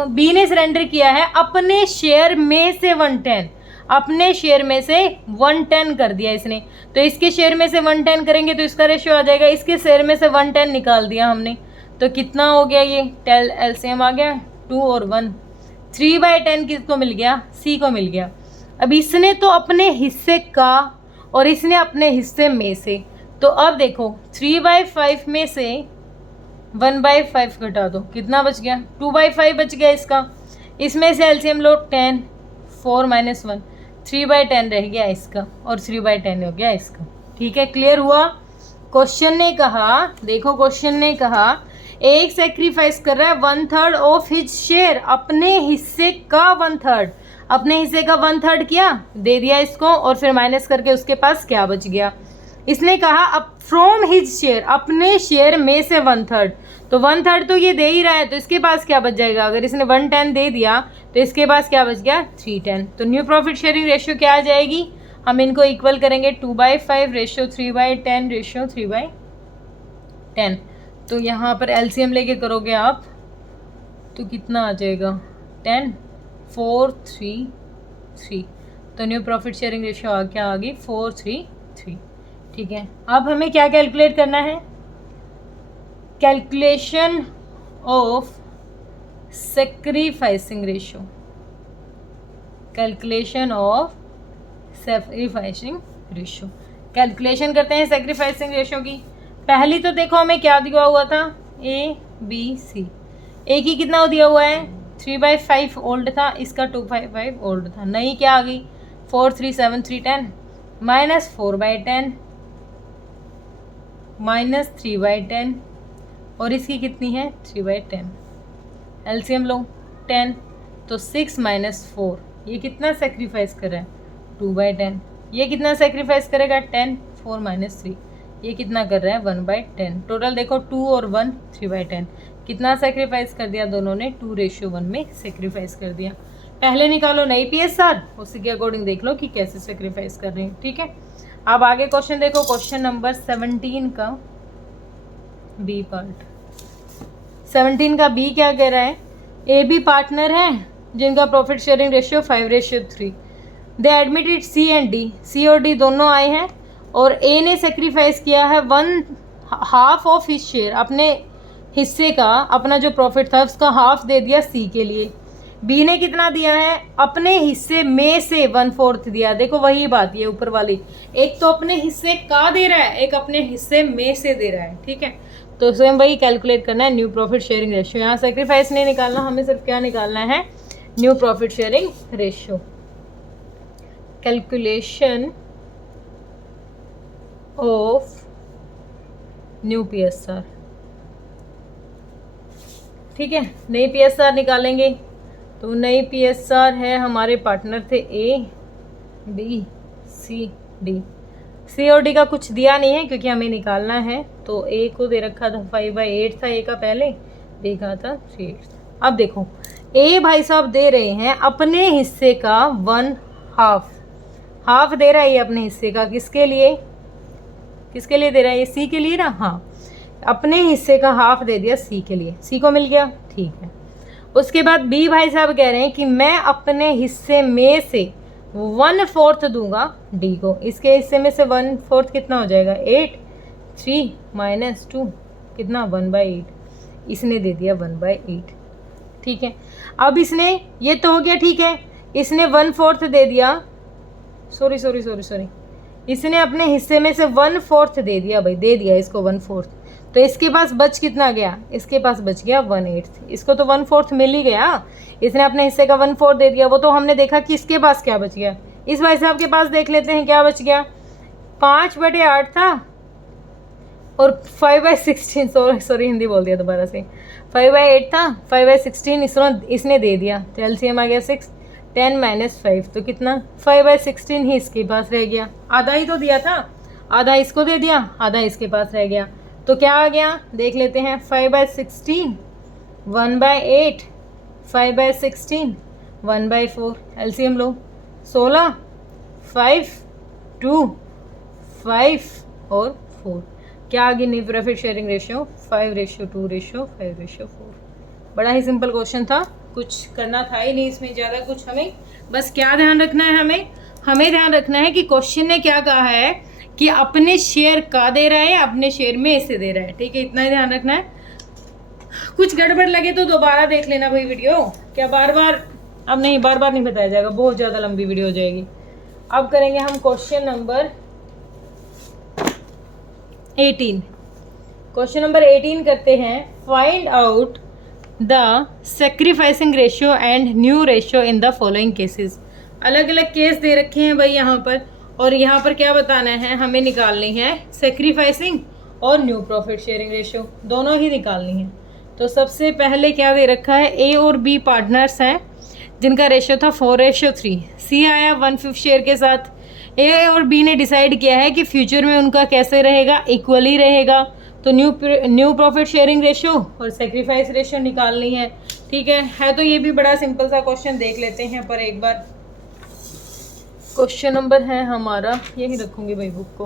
B ने सरेंडर किया है अपने शेयर में से 1/10, अपने शेयर में से 1/10 कर दिया इसने। तो इसके शेयर में से 1/10 करेंगे तो इसका रेशियो आ जाएगा, इसके शेयर में से 1/10 निकाल दिया हमने, तो कितना हो गया? ये एलसीएम आ गया 2 और 1, 3/10 किसको मिल गया? C को मिल गया। अब इसने तो अपने हिस्से का और इसने अपने हिस्से में से, तो अब देखो 3/5 में से 1/5 घटा दो, कितना बच गया? 2/5 बच गया इसका। इसमें से एलसीएम लो 10, 4 - 1, 3/10 रह गया इसका और 3/10 हो गया इसका। ठीक है, क्लियर हुआ? क्वेश्चन ने कहा, देखो क्वेश्चन ने कहा एक सेक्रीफाइस कर रहा है 1/3 ऑफ हिज शेयर, अपने हिस्से का 1/3, अपने हिस्से का 1/3 किया, दे दिया इसको और फिर माइनस करके उसके पास क्या बच गया? इसने कहा अब फ्रॉम हिज शेयर, अपने शेयर में से 1/3, तो 1/3 तो ये दे ही रहा है, तो इसके पास क्या बच जाएगा? अगर इसने 1/10 दे दिया तो इसके पास क्या बच गया? 3/10। तो न्यू प्रॉफिट शेयरिंग रेशियो क्या आ जाएगी? हम इनको इक्वल करेंगे 2/5 रेशियो 3/10 रेशियो 3/10। तो यहाँ पर एलसीएम लेके करोगे आप तो कितना आ जाएगा? 10, 4, 3, 3। तो न्यू प्रॉफिट शेयरिंग रेशियो क्या आ गई? 4, 3, 3। ठीक है, अब हमें क्या कैलकुलेट करना है? Calculation of sacrificing ratio, calculation of sacrificing ratio. Calculation करते हैं सेक्रीफाइसिंग रेशियो की। पहली तो देखो हमें क्या दिया हुआ था, ए बी सी। ए की कितना दिया हुआ है 3/5 ओल्ड था, इसका 2/5 ओल्ड था। नई क्या आ गई 4 3 7 3 10 माइनस 4/10 माइनस 3/10 और इसकी कितनी है 3/10। एलसीएम लो 10 तो 6 माइनस 4, ये कितना सेक्रीफाइस कर रहा है 2/10। ये कितना सेक्रीफाइस करेगा 10, 4 माइनस 3, ये कितना कर रहा है 1/10। टोटल देखो 2 और 1 3/10, कितना सेक्रीफाइस कर दिया दोनों ने 2:1 में सेक्रीफाइस कर दिया। पहले निकालो नई पीएसआर, उसी के अकॉर्डिंग देख लो कि कैसे सेक्रीफाइस कर रही है। ठीक है, अब आगे क्वेश्चन देखो, क्वेश्चन नंबर 17 का बी पार्ट। 17 का बी क्या कह रहा है, ए बी पार्टनर है जिनका profit sharing ratio 5:3। They admitted C and D, C और डी दोनों आए हैं और ए ने सेक्रीफाइस किया है 1/2 ऑफ हिज शेयर, अपने हिस्से का, अपना जो प्रॉफिट था उसका हाफ दे दिया सी के लिए। बी ने कितना दिया है, अपने हिस्से में से 1/4 दिया। देखो वही बात ये ऊपर वाली, एक तो अपने हिस्से का दे रहा है, एक अपने हिस्से में से दे रहा है। ठीक है, तो स्वयं वही कैलकुलेट करना है न्यू प्रॉफिट शेयरिंग रेशियो। यहाँ सेक्रीफाइस नहीं निकालना, हमें सिर्फ क्या निकालना है new profit sharing ratio. Calculation of new PSR. ठीक है, नई पीएसआर निकालेंगे तो नई पीएसआर है, हमारे पार्टनर थे ए बी सी डी। सी और डी का कुछ दिया नहीं है क्योंकि हमें निकालना है, तो ए को दे रखा था 5/8 था ए का पहले, बी का था 3/8। अब देखो ए भाई साहब दे रहे हैं अपने हिस्से का 1/2, हाफ दे रहा है ये अपने हिस्से का, किसके लिए, किसके लिए दे रहा है ये सी के लिए ना, हाँ अपने हिस्से का हाफ दे दिया सी के लिए, सी को मिल गया। ठीक है, उसके बाद बी भाई साहब कह रहे हैं कि मैं अपने हिस्से में से 1/4 दूंगा डी को। इसके हिस्से में से 1/4 कितना हो जाएगा 8, 3 माइनस 2 कितना 1/8, इसने दे दिया 1/8। ठीक है, अब इसने ये तो हो गया। ठीक है, इसने 1/4 दे दिया, सॉरी इसने अपने हिस्से में से 1/4 दे दिया भाई, दे दिया इसको 1/4, तो इसके पास बच कितना गया, इसके पास बच गया 1/8। इसको तो 1/4 मिल ही गया, इसने अपने हिस्से का 1/4 दे दिया। वो तो हमने देखा कि इसके पास क्या बच गया, इस भाई साहब के पास देख लेते हैं क्या बच गया। 5/8 था और 5/16, सॉरी हिंदी बोल दिया दोबारा से, 5/8 था, 5/16 इसने दे दिया, तो एलसीएम आ गया 6, 10 माइनस 5 तो कितना 5/16 ही इसके पास रह गया। आधा ही तो दिया था, आधा इसको दे दिया, आधा इसके पास रह गया, तो क्या आ गया देख लेते हैं। 5/16 1/8, 5/16 1/4, एलसीएम लो 16, 5, 2, 5 और 4, क्या आ गई न्यू प्रॉफिट शेयरिंग रेशियो 5:2:5:4। बड़ा ही सिंपल क्वेश्चन था, कुछ करना था ही नहीं इसमें ज़्यादा कुछ। हमें बस क्या ध्यान रखना है, हमें ध्यान रखना है कि क्वेश्चन ने क्या कहा है कि अपने शेयर का दे रहा है, अपने शेयर में से दे रहा है। ठीक है, इतना ही ध्यान रखना है। कुछ गड़बड़ लगे तो दोबारा देख लेना भाई वीडियो, क्या बार बार नहीं बताया जाएगा, बहुत ज़्यादा लंबी वीडियो हो जाएगी। अब करेंगे हम क्वेश्चन नंबर 18। क्वेश्चन नंबर 18 करते हैं, find out the sacrificing ratio and new ratio in the following cases. अलग अलग केस दे रखे हैं भाई यहाँ पर, और यहाँ पर क्या बताना है, हमें निकालनी है सेक्रीफाइसिंग और न्यू प्रॉफिट शेयरिंग रेशियो, दोनों ही निकालनी है। तो सबसे पहले क्या दे रखा है, ए और बी पार्टनर्स हैं जिनका रेशियो था 4:3। सी आया 1/5 शेयर के साथ। ए और बी ने डिसाइड किया है कि फ्यूचर में उनका कैसे रहेगा, इक्वली रहेगा, तो न्यू प्रॉफिट शेयरिंग रेशियो और सेक्रीफाइस रेशियो निकालनी है। ठीक है तो ये भी बड़ा सिंपल सा क्वेश्चन, देख लेते हैं पर एक बार। क्वेश्चन नंबर है हमारा, यही रखूंगी भाई बुक को,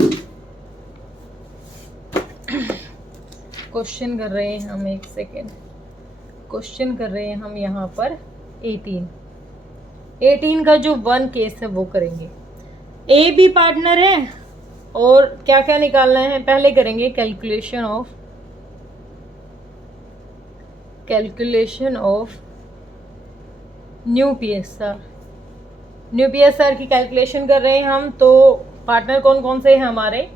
क्वेश्चन कर रहे हैं हम, एक सेकेंड, क्वेश्चन कर रहे हैं हम यहाँ पर 18 का जो 1 केस है वो करेंगे। ए बी पार्टनर है और क्या क्या निकालना है, पहले करेंगे कैलकुलेशन ऑफ न्यू पीएसआर की कैलकुलेशन कर रहे हैं हम। तो पार्टनर कौन कौन से हैं हमारे,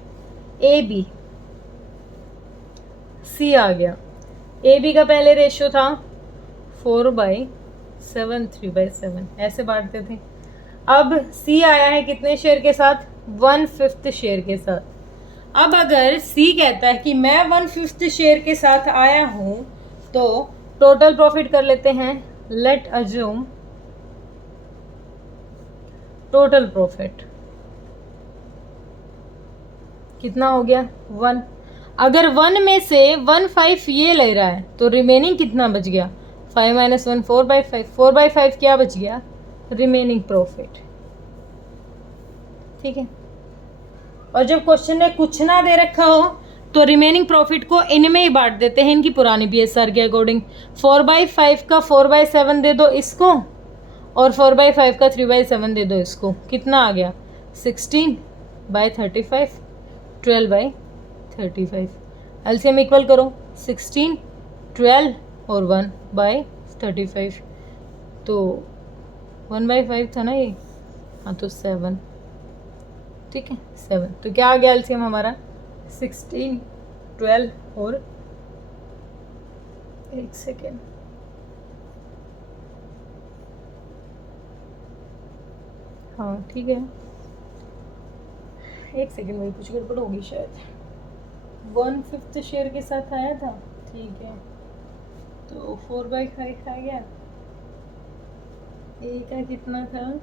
ए बी, सी आ गया। ए बी का पहले रेशियो था 4/7, 3/7, ऐसे बांटते थे। अब सी आया है कितने शेयर के साथ, 1/5 शेयर के साथ। अब अगर सी कहता है कि मैं 1/5 शेयर के साथ आया हूं, तो टोटल प्रॉफिट कर लेते हैं। लेट अज्यूम टोटल प्रॉफिट कितना हो गया, 1। अगर 1 में से 1/5 ये ले रहा है तो रिमेनिंग कितना बच गया, 5 - 1 4/5, 4/5 क्या बच गया, रिमेनिंग प्रॉफिट। ठीक है। और जब क्वेश्चन में कुछ ना दे रखा हो तो रिमेनिंग प्रॉफिट को इनमें ही बांट देते हैं, इनकी पुरानी PSR के अकॉर्डिंग। 4/5 का 4/7 दे दो इसको, और 4/5 का 3/7 दे दो इसको। कितना आ गया, 16/35, 12/35। एलसीएम इक्वल करो, 16, 12 और 1/35। तो 1/5 था ना ये, हाँ तो 7। ठीक है, 7। तो क्या आ गया एलसीएम हमारा, 16, 12 और 1 सेकेंड, हाँ ठीक है, 1 सेकेंड भाई, कुछ गड़बड़ होगी शायद। 1/5 शेयर के साथ आया था, ठीक है। तो 4/5 आ गया। ए का कितना था,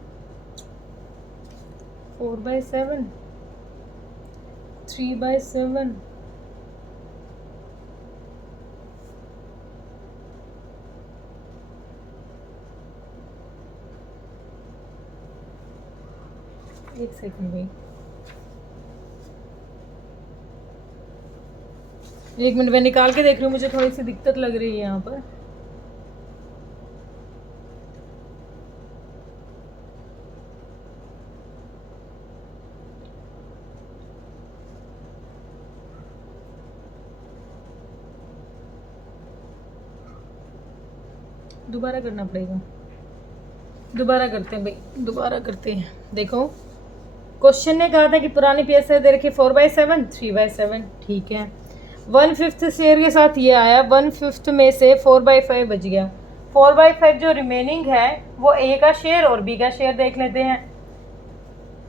4/7, 3/7, एक सेकंड भाई, 1 मिनट में निकाल के देख रही हूँ, मुझे थोड़ी सी दिक्कत लग रही है यहाँ पर। दोबारा करना पड़ेगा, दोबारा करते हैं भाई, दोबारा करते हैं। देखो क्वेश्चन ने कहा था कि पुरानी PSR दे रखी 4/7, 3/7, ठीक है। 1/5 शेयर के साथ ये आया, 1/5 में से 4/5 बच गया। 4/5 जो रिमेनिंग है वो ए का शेयर और बी का शेयर देख लेते हैं।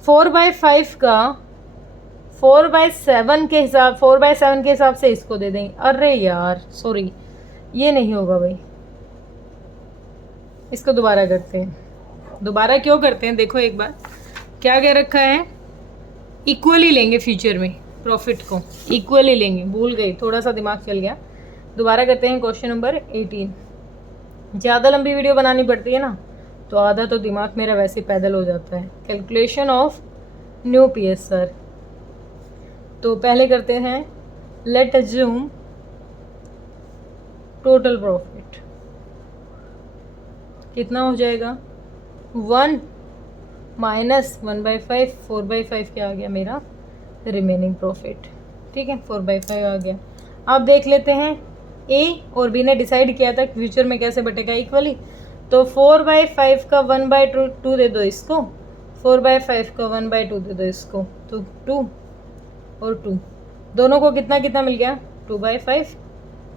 4/5 का 4/7 के हिसाब से इसको दे देंगे। अरे यार सॉरी, ये नहीं होगा भाई, इसको दोबारा करते हैं। दोबारा क्यों करते हैं, देखो एक बार क्या कह रखा है, इक्वली लेंगे फ्यूचर में, प्रॉफिट को इक्वली लेंगे। भूल गई, थोड़ा सा दिमाग चल गया। दोबारा करते हैं क्वेश्चन नंबर 18। ज़्यादा लंबी वीडियो बनानी पड़ती है ना, तो आधा तो दिमाग मेरा वैसे पैदल हो जाता है। Calculation of new PSR। तो पहले करते हैं, लेट अज्यूम टोटल प्रॉफिट कितना हो जाएगा, 1 - 1/5, 4/5 क्या आ गया मेरा, रिमेनिंग प्रॉफिट। ठीक है, 4/5 आ गया। अब देख लेते हैं, ए और बी ने डिसाइड किया था फ्यूचर में कैसे बटेगा, इक्वली। तो 4/5 का 1/2 दे दो इसको, 4/5 का 1/2 दे दो इसको, तो 2 और 2, दोनों को कितना कितना मिल गया, 2/5,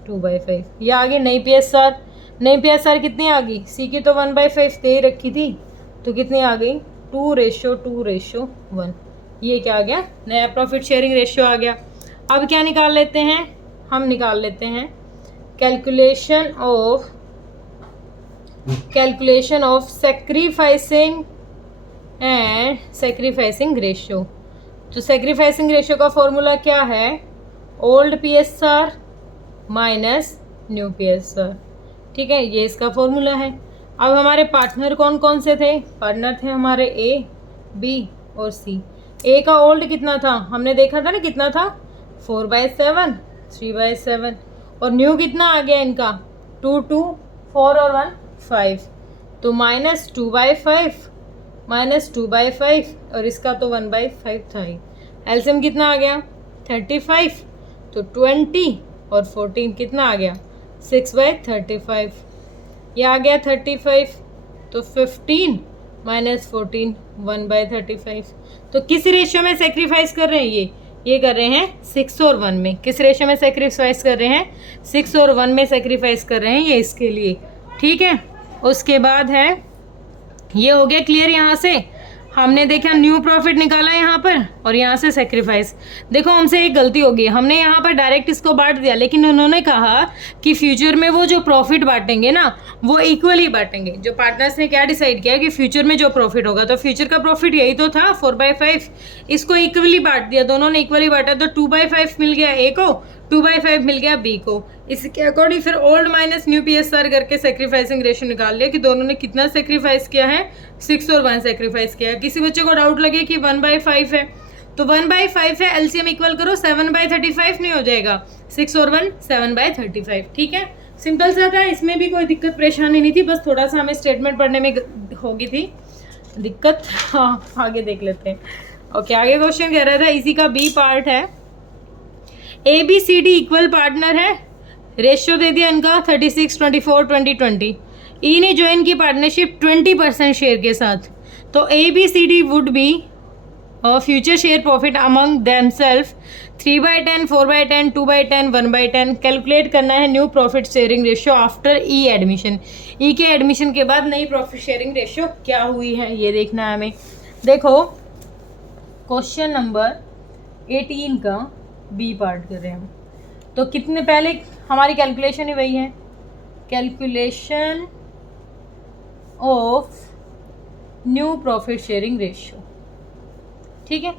2/5। ये आ गई नई PSR। नई PSR कितनी आ गई, सी की तो 1/5 दे ही रखी थी, तो कितनी आ गई, 2:1। ये क्या आ गया, नया प्रॉफिट शेयरिंग रेशियो आ गया। अब क्या निकाल लेते हैं, हम निकाल लेते हैं कैलकुलेशन ऑफ सैक्रिफाइसिंग रेशियो। तो सैक्रिफाइसिंग रेशियो का फॉर्मूला क्या है, old PSR minus new PSR। ठीक है, ये इसका फॉर्मूला है। अब हमारे पार्टनर कौन कौन से थे, पार्टनर थे हमारे A, B और C। A का ओल्ड कितना था, हमने देखा था ना कितना था, 4/7, 3/7, और न्यू कितना आ गया इनका, 2, 2, 4 और 1, 5। तो -2/5 और इसका तो 1/5 था ही। एलसीएम कितना आ गया, 35, तो 20 और 14 कितना आ गया, 6/35। ये आ गया 35, तो 15 -14 1/35। तो किस रेशियो में सेक्रीफाइस कर रहे हैं ये कर रहे हैं 6 और 1 में। किस रेशियो में सेक्रीफाइस कर रहे हैं 6 और 1 में सेक्रीफाइस कर रहे हैं ये इसके लिए, ठीक है। उसके बाद है ये हो गया क्लियर। यहाँ से हमने देखा न्यू प्रॉफिट निकाला यहाँ पर और यहाँ से सेक्रीफाइस। देखो हमसे एक गलती हो गई, हमने यहाँ पर डायरेक्ट इसको बांट दिया, लेकिन उन्होंने कहा कि फ्यूचर में वो जो प्रॉफिट बांटेंगे ना वो इक्वली बांटेंगे। जो पार्टनर्स ने क्या डिसाइड किया कि फ्यूचर में जो प्रॉफिट होगा, तो फ्यूचर का प्रॉफिट यही तो था 4/5, इसको इक्वली बांट दिया, दोनों ने इक्वली बांटा, तो 2/5 मिल गया ए को, 2/5 मिल गया बी को। इसके अकॉर्डिंग फिर ओल्ड माइनस न्यू PSR करके सेक्रीफाइसिंग रेशियो निकाल लिया कि दोनों ने कितना सेक्रीफाइस किया है, 6 और 1 सेक्रीफाइस किया है। किसी बच्चे को डाउट लगे कि 1/5 है, तो 1/5 है, एलसीएम इक्वल करो 7/35 नहीं हो जाएगा, 6 और 1 7/35, ठीक है। सिंपल सा था, इसमें भी कोई दिक्कत परेशानी नहीं थी, बस थोड़ा सा हमें स्टेटमेंट पढ़ने में होगी थी दिक्कत। हाँ आगे देख लेते हैं। ओके आगे क्वेश्चन कह रहा था, इसी का बी पार्ट है, ABCD इक्वल पार्टनर है, रेशियो दे दिया इनका 36 24 20 20। ई ने ज्वाइन की पार्टनरशिप 20% शेयर के साथ, तो ABCD would be future share profit among themselves 3/10 4/10 2/10 1/10। Calculate करना है new profit sharing ratio after E admission. E के एडमिशन के बाद नई प्रॉफिट शेयरिंग रेशियो क्या हुई है ये देखना है हमें। देखो क्वेश्चन नंबर 18 का बी पार्ट कर रहे हैं हम, तो कितने पहले हमारी कैलकुलेशन ही वही है, calculation of new profit sharing ratio, ठीक है।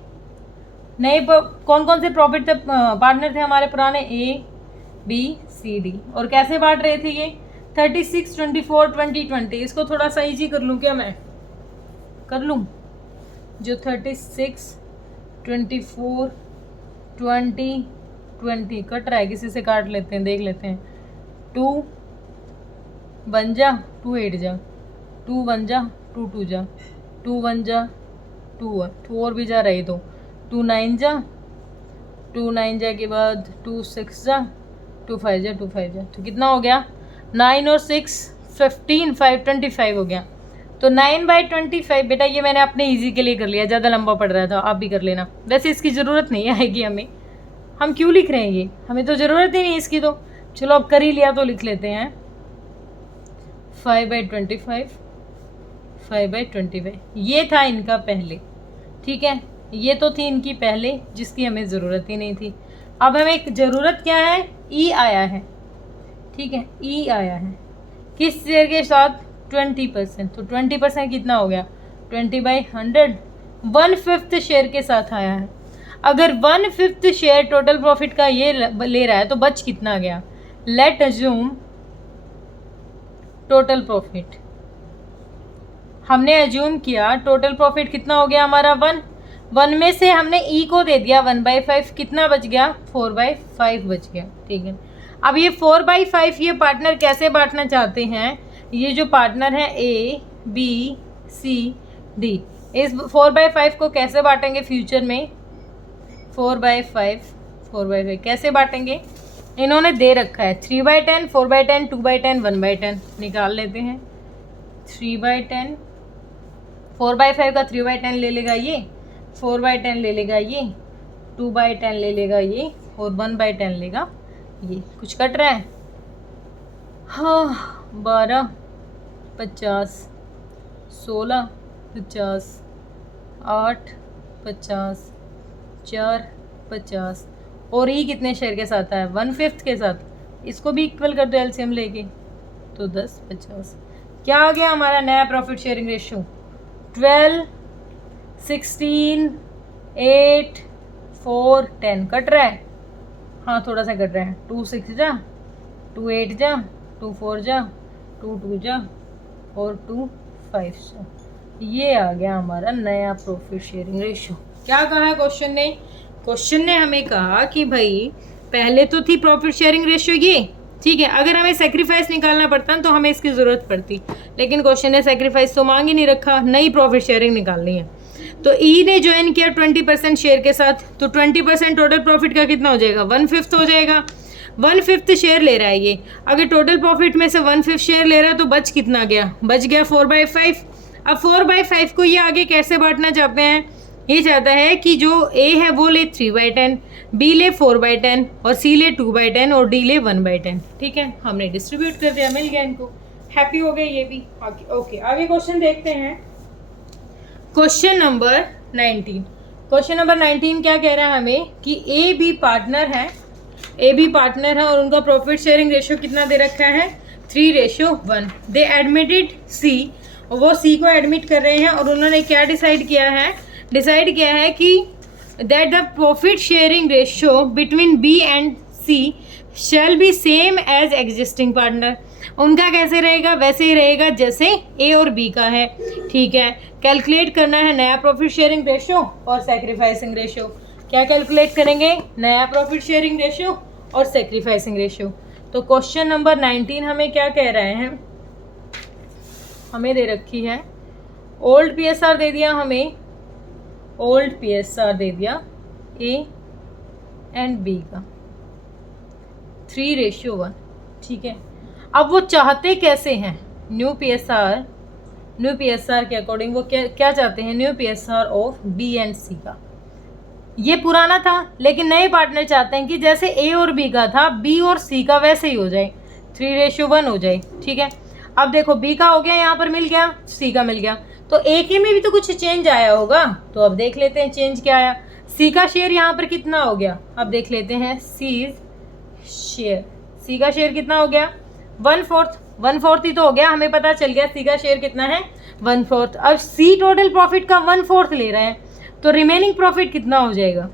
नए कौन कौन से प्रॉफिट थे, पार्टनर थे हमारे पुराने, ABCD, और कैसे बांट रहे थे ये 36 24 20 20। इसको थोड़ा सा इजी कर लूँ क्या, मैं कर लूँ, जो 36 24 20 20 कट रहा है, किसी से काट लेते हैं, देख लेते हैं। 2 1 जा 2 8 जा, 2 1 जा 2 2 जा, 2 1 जा 2 और भी जा रही, तो 2 9 जा 2 9 जा के बाद 2 6 जा 2 5 जा 2 5 जा, तो कितना हो गया 9 और 6 15 5 25 हो गया। तो 9/25 बेटा ये मैंने अपने इजी के लिए कर लिया, ज़्यादा लंबा पड़ रहा था, आप भी कर लेना। वैसे इसकी ज़रूरत नहीं आएगी हमें, हम क्यों लिख रहे हैं ये, हमें तो ज़रूरत ही नहीं इसकी, तो चलो अब कर ही लिया तो लिख लेते हैं 5/25 5/25। ये था इनका पहले, ठीक है, ये तो थी इनकी पहले जिसकी हमें ज़रूरत ही नहीं थी। अब हमें एक ज़रूरत क्या है, ई आया है, ठीक है, ई आया है किस शेयर के साथ 20%, तो 20% कितना हो गया 20/100, 1/5 शेयर के साथ आया है। अगर 1/5 शेयर टोटल प्रॉफिट का ये ले रहा है तो बच कितना गया, लेट अज्यूम टोटल प्रॉफिट, हमने अज्यूम किया टोटल प्रॉफिट कितना हो गया हमारा 1 में से हमने ई को दे दिया 1/5, कितना बच गया 4/5 बच गया, ठीक है। अब ये 4/5 ये पार्टनर कैसे बांटना चाहते हैं, ये जो पार्टनर है ABCD, इस 4/5 को कैसे बांटेंगे फ्यूचर में, 4/5 कैसे बांटेंगे, इन्होंने दे रखा है 3/10 4/10 2/10 1/10, निकाल लेते हैं। 3/10 4/5 का 3/10 ले लेगा ये, 4/10 ले लेगा ये, 2/10 ले लेगा ये, और 1/10 लेगा ये। कुछ कट रहा है, हाँ 12 50 16 50 8 50 4 50, और ये कितने शेयर के साथ आया 1/5 के साथ, इसको भी इक्वल कर दो एलसीएम लेके, तो 10 50। क्या आ गया हमारा नया प्रॉफिट शेयरिंग रेशियो, 12 16 8 4 10। कट रहा है, हाँ थोड़ा सा कट रहा है, 2 6 जा 2 8 जा 2 4 जा 2 2 जा और 2 5 जा। ये आ गया हमारा नया प्रॉफिट शेयरिंग रेशियो। क्या कहा है क्वेश्चन ने हमें कहा कि भाई पहले तो थी प्रॉफिट शेयरिंग रेशियो ये, ठीक है, अगर हमें सेक्रीफाइस निकालना पड़ता तो हमें इसकी ज़रूरत पड़ती, लेकिन क्वेश्चन ने सेक्रीफाइस तो मांग ही नहीं रखा, नई प्रॉफिट शेयरिंग निकालनी है। तो ई ने ज्वाइन किया 20% शेयर के साथ, तो 20% टोटल प्रॉफिट का कितना हो जाएगा 1/5 हो जाएगा, 1/5 शेयर ले रहा है ये। अगर टोटल प्रॉफिट में से 1/5 शेयर ले रहा है तो बच कितना गया, बच गया 4/5। अब 4/5 को ये आगे कैसे बांटना चाहते हैं, ये चाहता है कि जो ए है वो ले 3/10, बी ले 4/10 और सी ले 2/10 और डी ले 1/10। ठीक है, हमने डिस्ट्रीब्यूट कर दिया, मिल गया इनको, हैप्पी हो गए ये भी। ओके, आगे क्वेश्चन देखते हैं। Question number 19। क्वेश्चन नंबर 19 क्या कह रहा है हमें कि ए बी पार्टनर है और उनका प्रॉफिट शेयरिंग रेशियो कितना दे रखा है, 3:1। दे एडमिटेड सी, वो सी को एडमिट कर रहे हैं और उन्होंने क्या डिसाइड किया है कि that the profit sharing ratio between B and C shall be same as existing partner. उनका कैसे रहेगा, वैसे ही रहेगा जैसे ए और बी का है। ठीक है, कैलकुलेट करना है नया प्रॉफिट शेयरिंग रेशियो और सैक्रिफाइसिंग रेशियो। क्या कैलकुलेट करेंगे, नया प्रॉफिट शेयरिंग रेशियो और सैक्रिफाइसिंग रेशियो। तो क्वेश्चन नंबर 19 हमें क्या कह रहे हैं, हमें दे रखी है ओल्ड पीएसआर दे दिया हमें, ओल्ड पीएसआर दे दिया ए एंड बी का 3:1। ठीक है, अब वो चाहते कैसे हैं, न्यू पीएसआर के अकॉर्डिंग वो क्या चाहते हैं, new PSR of B and C का। ये पुराना था लेकिन नए पार्टनर चाहते हैं कि जैसे ए और बी का था, बी और सी का वैसे ही हो जाए, 3:1 हो जाए। ठीक है, अब देखो बी का हो गया, यहाँ पर मिल गया, सी का मिल गया, तो ए के में भी तो कुछ चेंज आया होगा। तो अब देख लेते हैं चेंज क्या आया। सी का शेयर यहाँ पर कितना हो गया, अब देख लेते हैं। सी का शेयर कितना हो गया, 1/4 ही तो हो गया, हमें पता चल गया सी का शेयर कितना है, 1/4। अब सी टोटल प्रॉफिट का 1/4 ले रहा है, तो रिमेनिंग प्रॉफिट कितना हो जाएगा,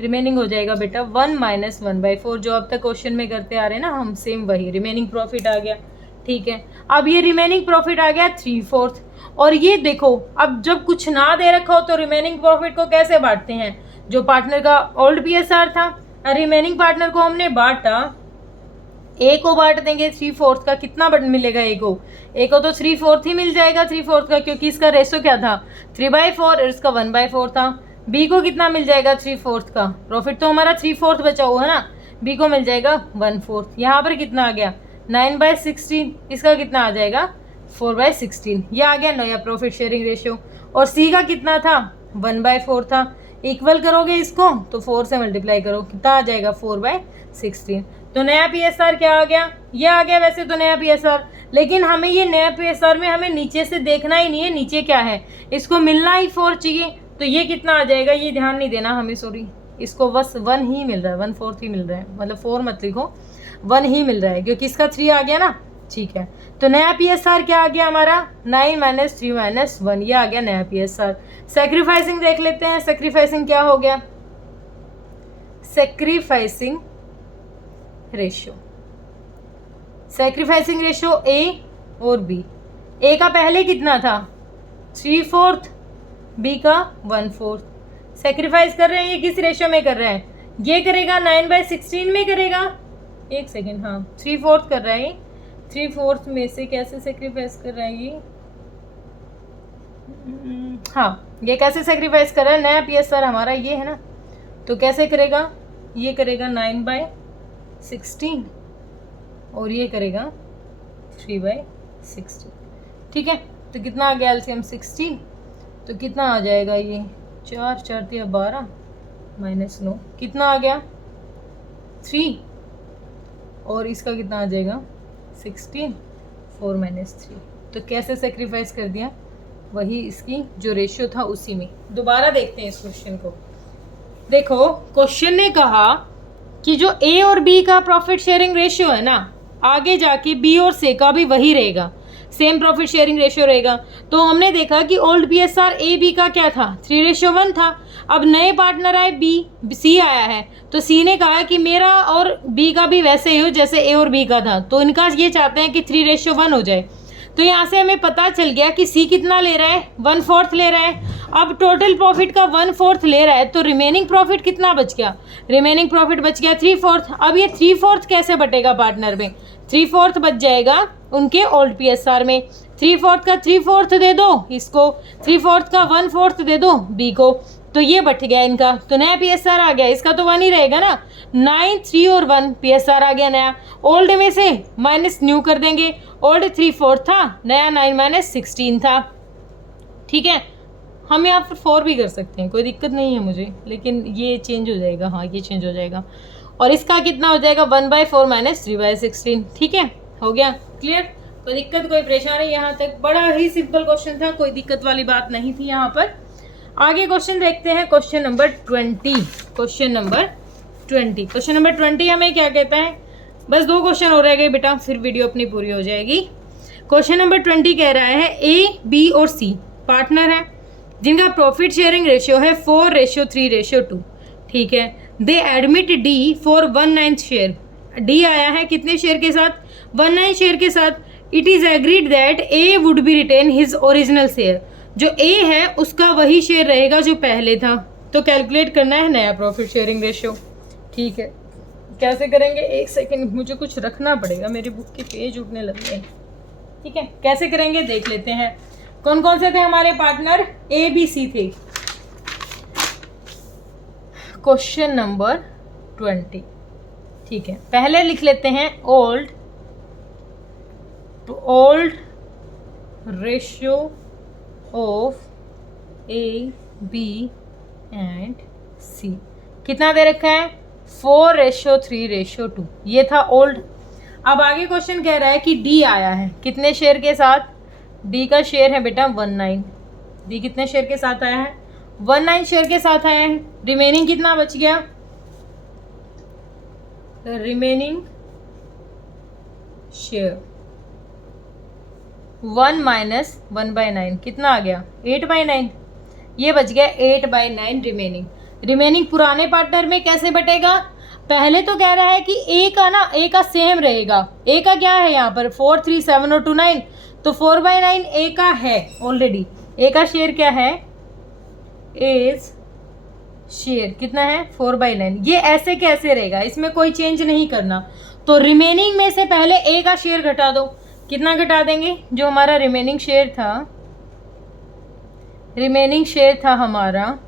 रिमेनिंग हो जाएगा बेटा 1 - 1/4, जो अब तक क्वेश्चन में करते आ रहे हैं ना हम, सेम वही रिमेनिंग प्रॉफिट आ गया। ठीक है, अब ये रिमेनिंग प्रॉफिट आ गया 3/4। और ये देखो, अब जब कुछ ना दे रखा हो तो रिमेनिंग प्रॉफिट को कैसे बांटते हैं, जो पार्टनर का ओल्ड पीएसआर था, रिमेनिंग पार्टनर को हमने बांटा, ए को बांट देंगे 3/4 का, कितना मिलेगा ए को तो 3/4 ही मिल जाएगा, 3/4 का, क्योंकि इसका रेशो क्या था 3/4 और इसका 1/4 था। बी को कितना मिल जाएगा 3/4 का, प्रॉफिट तो हमारा 3/4 बचा हुआ है ना, बी को मिल जाएगा 1/4। यहाँ पर कितना आ गया 9/16, इसका कितना आ जाएगा 4/16। ये आ गया नया प्रॉफिट शेयरिंग रेशियो। और सी का कितना था 1/4 था, इक्वल करोगे इसको तो 4 से मल्टीप्लाई करो, कितना आ जाएगा 4/16। तो नया पीएसआर क्या आ गया, ये आ गया वैसे तो नया पीएसआर, लेकिन हमें ये नया पीएसआर में हमें नीचे से देखना ही नहीं है, नीचे क्या है, इसको मिलना ही 4 चाहिए। तो ये कितना आ जाएगा, ये ध्यान नहीं देना हमें, सॉरी, इसको बस 1 ही मिल रहा है, 1/4 ही मिल रहा है, मतलब 4 मत लिखो, 1 ही मिल रहा है क्योंकि इसका 3 आ गया ना। ठीक है, तो नया पीएसआर क्या आ गया हमारा 9 - 3 - 1, ये आ गया नया पीएसआर। सैक्रिफाइसिंग देख लेते हैं, सैक्रिफाइसिंग क्या हो गया, सैक्रिफाइसिंग रेशियो ए और बी। ए का पहले कितना था 3/4, बी का 1/4। सैक्रिफाइस कर रहे हैं, ये किस रेशियो में कर रहे हैं, ये करेगा 9/16 में करेगा, एक सेकेंड, हाँ 3/4 कर रहा है, 3/4 में से कैसे सैक्रिफाइस कर रहा है ये, हाँ ये कैसे सैक्रिफाइस कर रहा है, नया पीएसआर हमारा ये है ना, तो कैसे करेगा, ये करेगा 9/16 और ये करेगा 3/16। ठीक है, तो कितना आ गया एलसीएम 16, तो कितना आ जाएगा ये 4 × 4 = 12 - 9, कितना आ गया 3, और इसका कितना आ जाएगा 16, 4 - 3। तो कैसे सेक्रीफाइस कर दिया, वही इसकी जो रेशियो था उसी में। दोबारा देखते हैं इस क्वेश्चन को। देखो क्वेश्चन ने कहा कि जो ए और बी का प्रॉफिट शेयरिंग रेशियो है ना, आगे जाके बी और सी का भी वही रहेगा, सेम प्रॉफिट शेयरिंग रेशियो रहेगा। तो हमने देखा कि ओल्ड पीएसआर ए बी का क्या था 3:1 था। अब नए पार्टनर आए सी आया है, तो सी ने कहा कि मेरा और बी का भी वैसे ही हो जैसे ए और बी का था, तो इनका ये चाहते हैं कि 3:1 हो जाए। तो यहाँ से हमें पता चल गया कि सी कितना ले रहा है 1/4 ले रहा है। अब टोटल प्रॉफिट का 1/4 ले रहा है, तो रिमेनिंग प्रॉफिट कितना बच गया, रिमेनिंग प्रॉफिट बच गया 3/4। अब ये 3/4 कैसे बटेगा पार्टनर में, 3/4 बच जाएगा उनके ओल्ड पीएसआर में। 3/4 का 3/4 दे दो इसको, 3/4 का 1/4 दे दो बी को, तो ये बट गया इनका, तो नया PSR आ गया। इसका तो 1 ही रहेगा ना, 9 3 और 1 PSR आ गया नया। ओल्ड में से माइनस न्यू कर देंगे, ओल्ड 3 4 था, नया 9 माइनस 16 था। ठीक है, हम यहाँ पर 4 भी कर सकते हैं, कोई दिक्कत नहीं है मुझे, लेकिन ये चेंज हो जाएगा, हाँ ये चेंज हो जाएगा। और इसका कितना हो जाएगा 1/4 माइनस 3/16। ठीक है, हो गया क्लियर, कोई दिक्कत कोई परेशानी यहाँ तक? बड़ा ही सिंपल क्वेश्चन था, कोई दिक्कत वाली बात नहीं थी यहाँ पर। आगे क्वेश्चन देखते हैं, क्वेश्चन नंबर 20। क्वेश्चन नंबर 20 हमें क्या कहता है? बस 2 क्वेश्चन हो रह गए बेटा, फिर वीडियो अपनी पूरी हो जाएगी। क्वेश्चन नंबर 20 कह रहा है A, B और C पार्टनर है जिनका प्रॉफिट शेयरिंग रेशियो है 4:3:2। ठीक है, दे admit D for 1/9 share. D आया है कितने शेयर के साथ? 1/9 शेयर के साथ। It is agreed that A would be retain his original share. जो A है उसका वही शेयर रहेगा जो पहले था। तो कैलकुलेट करना है नया प्रॉफिट शेयरिंग रेशियो। ठीक है, कैसे करेंगे? एक सेकेंड, मुझे कुछ रखना पड़ेगा, मेरी बुक के पेज उठने लग गए। ठीक है, कैसे करेंगे देख लेते हैं। कौन कौन से थे हमारे पार्टनर? A B C थे। Question number 20। ठीक है, पहले लिख लेते हैं old ratio of A B and C कितना दे रखा है? 4:3:2। ये था ओल्ड। अब आगे क्वेश्चन कह रहा है कि D आया है कितने शेयर के साथ? D का शेयर है बेटा 1/9। D कितने शेयर के साथ आया है? 1/9 शेयर के साथ आया है। रिमेनिंग कितना बच गया? रिमेनिंग शेयर 1 माइनस 1/9 कितना आ गया? 8/9। ये बच गया 8/9 रिमेनिंग पुराने पार्टनर में कैसे बटेगा? पहले तो कह रहा है कि A का सेम रहेगा। A का क्या है यहाँ पर? 4 3 7 और 2 9, तो 4/9 A का है ऑलरेडी। A का शेयर क्या है? एज शेयर कितना है? 4/9। ये ऐसे कैसे रहेगा? इसमें कोई चेंज नहीं करना। तो रिमेनिंग में से पहले A का शेयर घटा दो। कितना घटा देंगे? जो हमारा रिमेनिंग शेयर था हमारा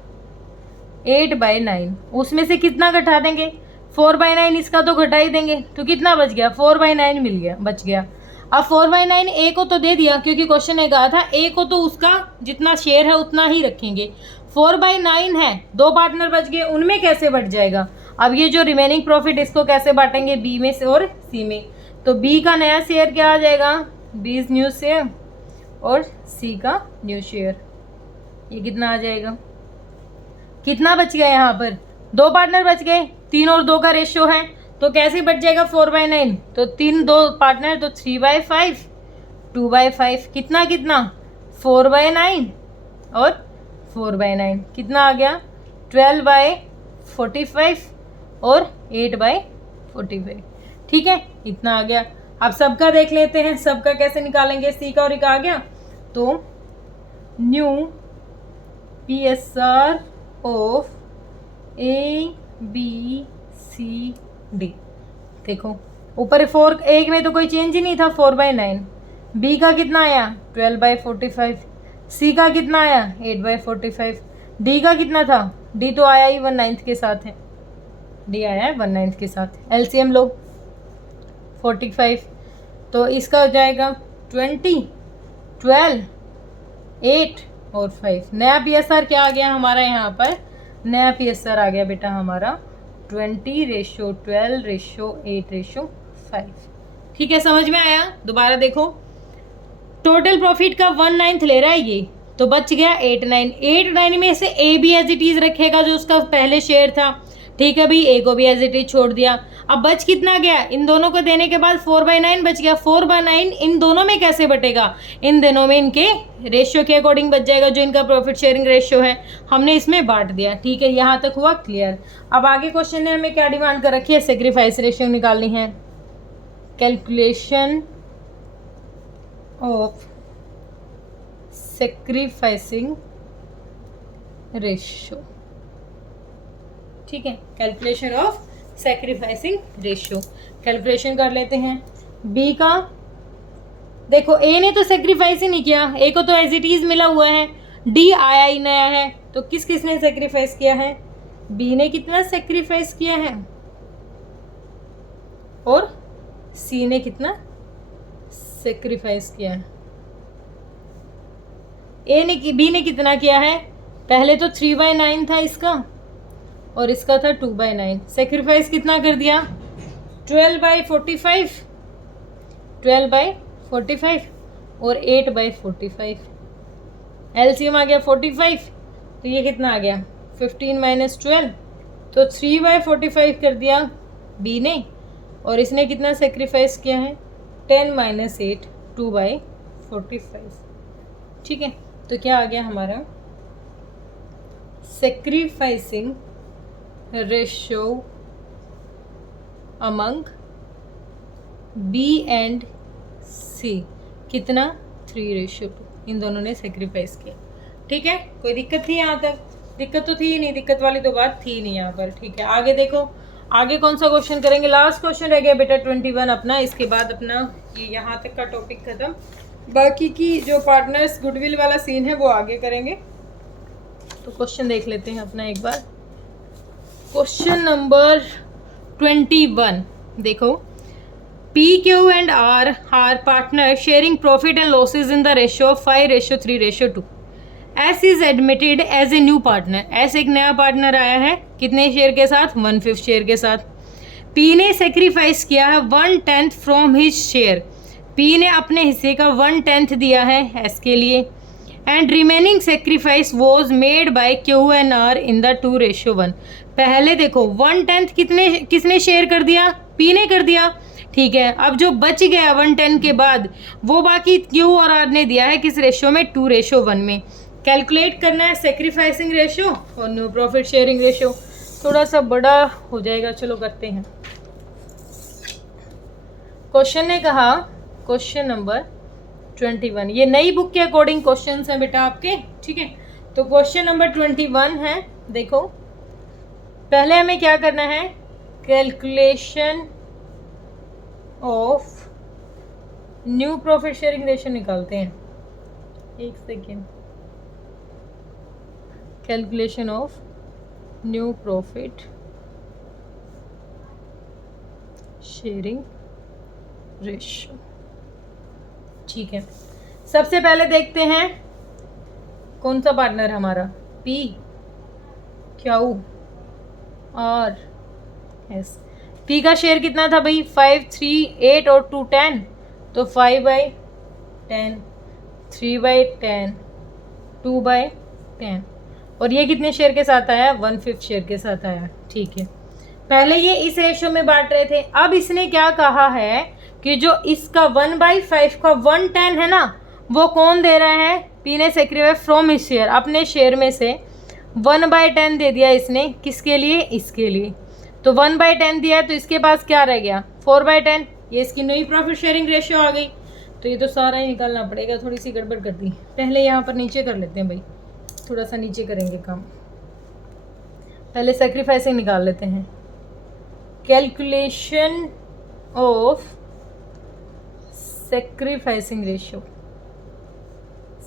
8/9, उसमें से कितना घटा देंगे? 4/9 इसका तो घटा ही देंगे, तो कितना बच गया? 4/9 बच गया। अब 4/9 A को तो दे दिया, क्योंकि क्वेश्चन ने कहा था A को तो उसका जितना शेयर है उतना ही रखेंगे। 4/9 है, 2 पार्टनर बच गए, उनमें कैसे बट जाएगा? अब ये जो रिमेनिंग प्रॉफिट इसको कैसे बांटेंगे? B में से और C में। तो B का नया शेयर क्या आ जाएगा? B's न्यू शेयर और C का न्यू शेयर। ये कितना आ जाएगा? कितना बच गया यहाँ पर? 2 पार्टनर बच गए, 3 और 2 का रेशियो है, तो कैसे बच जाएगा 4/9? तो 2 पार्टनर तो 3/5 2/5 कितना 4/9 और 4/9 कितना आ गया? 12/45 और 8/45। ठीक है, इतना आ गया। अब सबका देख लेते हैं, सबका कैसे निकालेंगे? C का और E का आ गया, तो new PSR of A B C D। देखो ऊपर 4, एक में तो कोई चेंज ही नहीं था, 4/9। B का कितना आया? 12/45। C का कितना आया? 8/45। D का कितना था? D तो आया ही 1/9 के साथ है, D आया है 1/9 के साथ। LCM लो 45, तो इसका हो जाएगा 20 12 8 और 5। नया PSR क्या आ गया हमारा यहाँ पर? नया PSR आ गया बेटा हमारा 20:12:8:5। ठीक है, समझ में आया? दोबारा देखो, टोटल प्रॉफिट का 1/9 ले रहा है ये, तो बच गया 8/9 में से A भी एज इट इज रखेगा जो उसका पहले शेयर था। ठीक है भाई, A को भी एज इट इज छोड़ दिया। अब बच कितना गया? इन दोनों को देने के बाद 4/9 बच गया। 4/9 इन दोनों में कैसे बटेगा? इन दोनों में इनके रेशियो के अकॉर्डिंग बच जाएगा, जो इनका प्रॉफिट शेयरिंग रेशियो है हमने इसमें बांट दिया। ठीक है, यहाँ तक हुआ क्लियर। अब आगे क्वेश्चन ने हमें क्या डिमांड कर रखी है? सेक्रीफाइस रेशियो निकालनी है। Calculation of sacrificing ratio. ठीक है, calculation of sacrificing ratio calculation कर लेते हैं। बी का देखो, ए ने तो सैक्रिफाइस ही नहीं किया, ए को तो एज इट इज मिला हुआ है, डी आया ही नया है, तो किस किसने सेक्रीफाइस किया है? बी ने कितना सेक्रीफाइस किया है और सी ने कितना सेक्रीफाइस किया है? बी ने कितना किया है? पहले तो 3/9 था इसका और इसका था 2/9। सेक्रीफाइस कितना कर दिया? 12/45, 12/45 और 8/45। एलसीएम आ गया 45, तो ये कितना आ गया? 15 - 12, तो 3/45 कर दिया बी ने, और इसने कितना सेक्रीफाइस किया है? 10 - 8, 2/45। ठीक है, तो क्या आ गया हमारा? Sacrificing ratio among B and C कितना? 3:2। इन दोनों ने सेक्रीफाइस किया। ठीक है, कोई दिक्कत थी यहाँ तक? दिक्कत तो थी ही नहीं, दिक्कत वाली तो बात थी नहीं यहाँ पर। ठीक है, आगे देखो, आगे कौन सा क्वेश्चन करेंगे? लास्ट क्वेश्चन रह गया बेटा 21 अपना। इसके बाद अपना ये यहाँ तक का टॉपिक खत्म। बाकी की जो पार्टनर्स गुडविल वाला सीन है वो आगे करेंगे। तो क्वेश्चन देख लेते हैं अपना एक बार। क्वेश्चन नंबर 21 देखो, P, Q and R are partners sharing profit and losses in the ratio of 5:3:2. S is admitted as a new partner. S एक नया पार्टनर आया है, कितने शेयर के साथ? 1/5 शेयर के साथ। P ने सेक्रीफाइस किया है 1/10 फ्रॉम हिज शेयर। P ने अपने हिस्से का 1/10 दिया है S के लिए। And remaining sacrifice was made by Q and R in the 2:1। पहले देखो 1/10 किसने शेयर कर दिया? P ने कर दिया। ठीक है, अब जो बच गया 1/10 के बाद वो बाकी Q और R ने दिया है किस रेशियो में? 2:1 में। कैलकुलेट करना है सेक्रीफाइसिंग रेशियो और न्यू प्रॉफिट शेयरिंग रेशियो। थोड़ा सा बड़ा हो जाएगा, चलो करते हैं। क्वेश्चन ने कहा, क्वेश्चन नंबर 21, ये नई बुक के अकॉर्डिंग क्वेश्चंस हैं बेटा आपके। ठीक है, तो क्वेश्चन नंबर 21 है। देखो, पहले हमें क्या करना है? Calculation of new profit sharing ratio निकालते हैं। एक second. Calculation of new profit sharing ratio. ठीक है, सबसे पहले देखते हैं कौन सा पार्टनर हमारा? P, Q और S। P का शेयर कितना था भाई? 5, 3, 8 और 2, 10, तो 5/10, 3/10, 2/10। और ये कितने शेयर के साथ आया? 1/5 शेयर के साथ आया। ठीक है, पहले ये इस रेशियो में बांट रहे थे। अब इसने क्या कहा है कि जो इसका 1/5 का 1/10 है ना, वो कौन दे रहा है? P ने सेक्रीफाइस फ्रॉम हिज शेयर, अपने शेयर में से 1/10 दे दिया इसने। किसके लिए? इसके लिए। तो 1/10 दिया है, तो इसके पास क्या रह गया? 4/10। ये इसकी नई प्रॉफिट शेयरिंग रेशियो आ गई। तो ये तो सारा ही निकालना पड़ेगा, थोड़ी सी गड़बड़ कर दी। पहले यहाँ पर नीचे कर लेते हैं भाई, थोड़ा सा नीचे करेंगे काम। पहले सेक्रीफाइसिंग निकाल लेते हैं। Calculation of sacrificing ratio,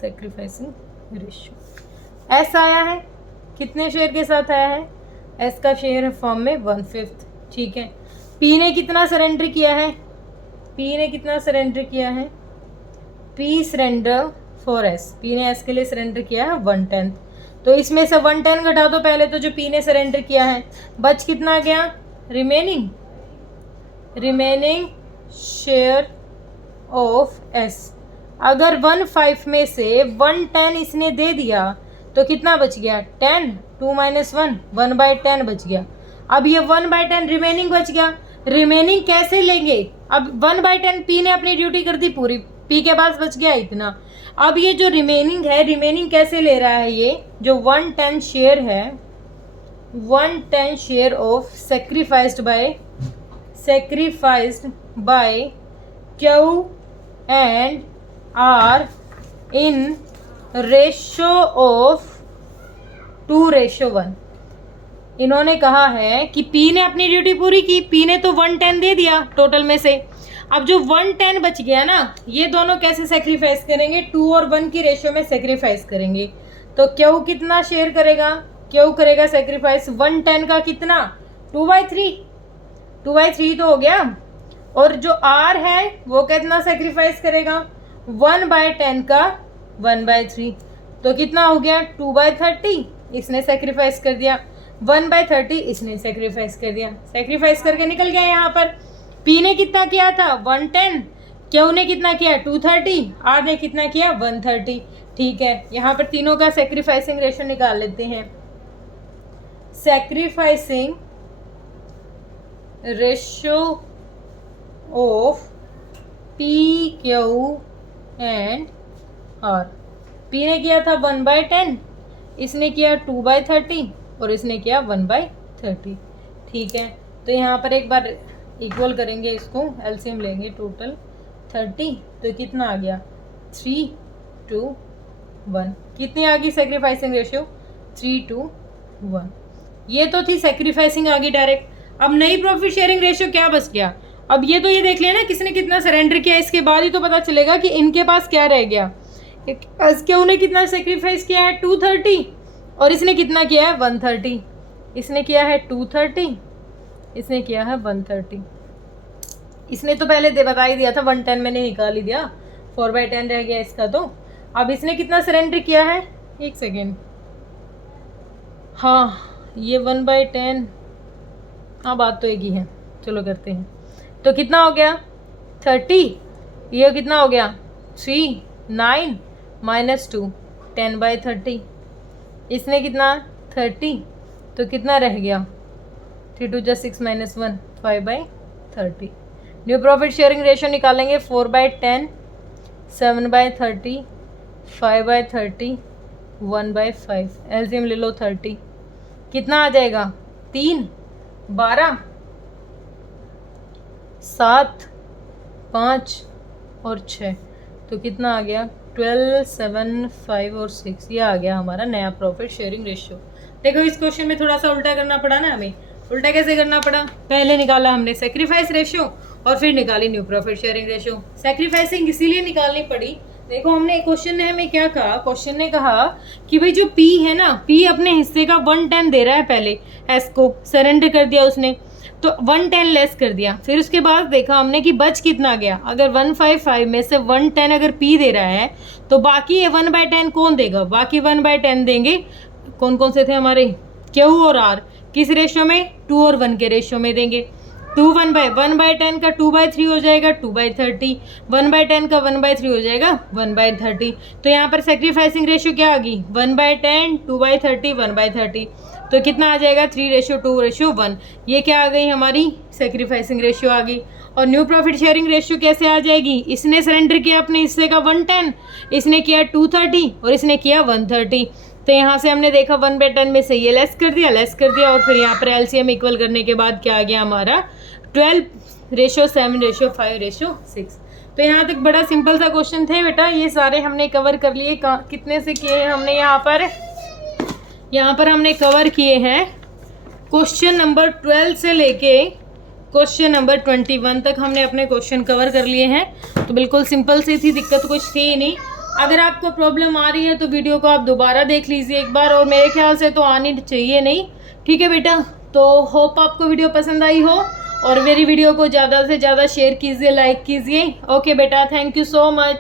sacrificing ratio. S आया है, कितने शेयर के साथ आया है? एस का शेयर है फॉर्म में 1/5। ठीक है, पी ने कितना सरेंडर किया है? पी ने कितना सरेंडर किया है? P surrender for S, P ने एस के लिए सरेंडर किया है 1/10। तो इसमें से 1/10 घटा दो पहले, तो जो पी ने सरेंडर किया है बच कितना गया? Remaining share of S. अगर 1/5 में से 1/10 इसने दे दिया तो कितना बच गया? 10, 2 - 1, 1/10 बच गया। अब ये 1/10 रिमेनिंग बच गया। रिमेनिंग कैसे लेंगे? अब 1/10 पी ने अपनी ड्यूटी कर दी पूरी, पी के पास बच गया इतना। अब ये जो रिमेनिंग है, रिमेनिंग कैसे ले रहा है? ये जो 1/10 शेयर है, 1/10 share of sacrificed by Q and R in ratio of 2:1। इन्होंने कहा है कि P ने अपनी ड्यूटी पूरी की, P ने तो 1/10 दे दिया टोटल में से। अब जो 1/10 बच गया ना, ये दोनों कैसे सेक्रीफाइस करेंगे? 2 और 1 की रेशियो में सेक्रीफाइस करेंगे। तो क्यू कितना शेयर करेगा, क्यू करेगा सेक्रीफाइस 110 का कितना 2/3, 2/3 तो हो गया। और जो आर है वो कितना सेक्रीफाइस करेगा 1/10 का 1/3, तो कितना हो गया 2/30, इसने सेक्रीफाइस कर दिया। 1/30 इसने सेक्रीफाइस कर दिया, सेक्रीफाइस करके निकल गया। यहाँ पर पी ने कितना किया था 110, क्यू ने कितना किया 230, आर ने कितना किया 130। ठीक है, यहाँ पर तीनों का सेक्रीफाइसिंग रेशो निकाल लेते हैं। Sacrificing ratio of P Q and R. P ने किया था 1/10, इसने किया 2/30 और इसने किया 1/30। ठीक है, तो यहाँ पर एक बार इक्वल करेंगे, इसको एलसीएम लेंगे टोटल 30, तो कितना आ गया 3:1। कितनी आ गई सेक्रीफाइसिंग रेशियो 3:1। ये तो थी सेक्रीफाइसिंग आ गई डायरेक्ट। अब नई प्रॉफिट शेयरिंग रेशियो क्या बच गया, अब ये तो ये देख लेना किसने कितना सरेंडर किया, इसके बाद ही तो पता चलेगा कि इनके पास क्या रह गया। क्यों ने कितना सेक्रीफाइस किया है 230 और इसने कितना किया है 130, इसने किया है 230, इसने किया है 130। इसने तो पहले बता ही दिया था 110 मैंने निकाल ही दिया, 4/10 रह गया इसका। तो अब इसने कितना सरेंडर किया है, एक सेकेंड, हाँ ये 1/10, हाँ बात तो एक ही है, चलो करते हैं। तो कितना हो गया 30, ये कितना हो गया 3 9 -2 10/30, इसने कितना 30, तो कितना रह गया 3 2 6 -1 5/30। न्यू प्रॉफिट शेयरिंग रेशियो निकालेंगे 4/10 7/30 5/30 1/5। एलसीएम ले लो 30, कितना आ जाएगा 3 12 7 5 और 6, तो कितना आ गया 12 7 5 और 6। ये आ गया हमारा नया प्रॉफिट शेयरिंग रेशियो। देखो इस क्वेश्चन में थोड़ा सा उल्टा करना पड़ा ना हमें। उल्टा कैसे करना पड़ा, पहले निकाला हमने सेक्रीफाइस रेशियो और फिर निकाली new profit sharing ratio. Sacrificing इसीलिए निकालनी पड़ी, देखो हमने क्वेश्चन ने हमें क्या कहा, क्वेश्चन ने कहा कि भाई जो पी है ना, पी अपने हिस्से का 110 दे रहा है, पहले एस को सरेंडर कर दिया उसने, तो 110 लेस कर दिया। फिर उसके बाद देखा हमने कि बच कितना गया, अगर 155 में से 110 अगर पी दे रहा है तो बाकी ये 1/10 कौन देगा, बाकी 1/10 देंगे कौन कौन से थे हमारे क्यू और आर, किस रेशियो में 2 और 1 के रेशियो में देंगे। 2 1/10 का 2/3 हो जाएगा 2/30, 1/10 का 1/3 हो जाएगा 1/30। तो यहाँ पर सेक्रीफाइसिंग रेशियो क्या आ गई 1/10 2/30 1/30, तो कितना आ जाएगा 3:2:1। ये क्या आ गई हमारी सेक्रीफाइसिंग रेशियो आ गई। और न्यू प्रॉफिट शेयरिंग रेशियो कैसे आ जाएगी, इसने सरेंडर किया अपने हिस्से का 110, इसने किया 230 और इसने किया 130। तो यहाँ से हमने देखा 1/10 में से ये लेस कर दिया और फिर यहाँ पर एलसीएम इक्वल करने के बाद क्या आ गया हमारा 12:7:5:6। तो यहाँ तक बड़ा सिंपल सा क्वेश्चन थे बेटा, ये सारे हमने कवर कर लिए। कितने से किए हैं हमने, यहाँ पर हमने कवर किए हैं क्वेश्चन नंबर 12 से लेके क्वेश्चन नंबर 21 तक हमने अपने क्वेश्चन कवर कर लिए हैं। तो बिल्कुल सिंपल सी थी, दिक्कत कुछ थी ही नहीं। अगर आपको प्रॉब्लम आ रही है तो वीडियो को आप दोबारा देख लीजिए एक बार, और मेरे ख्याल से तो आनी चाहिए नहीं। ठीक है बेटा, तो होप आपको वीडियो पसंद आई हो और मेरी वीडियो को ज़्यादा से ज़्यादा शेयर कीजिए, लाइक कीजिए। ओके बेटा, थैंक यू सो मच।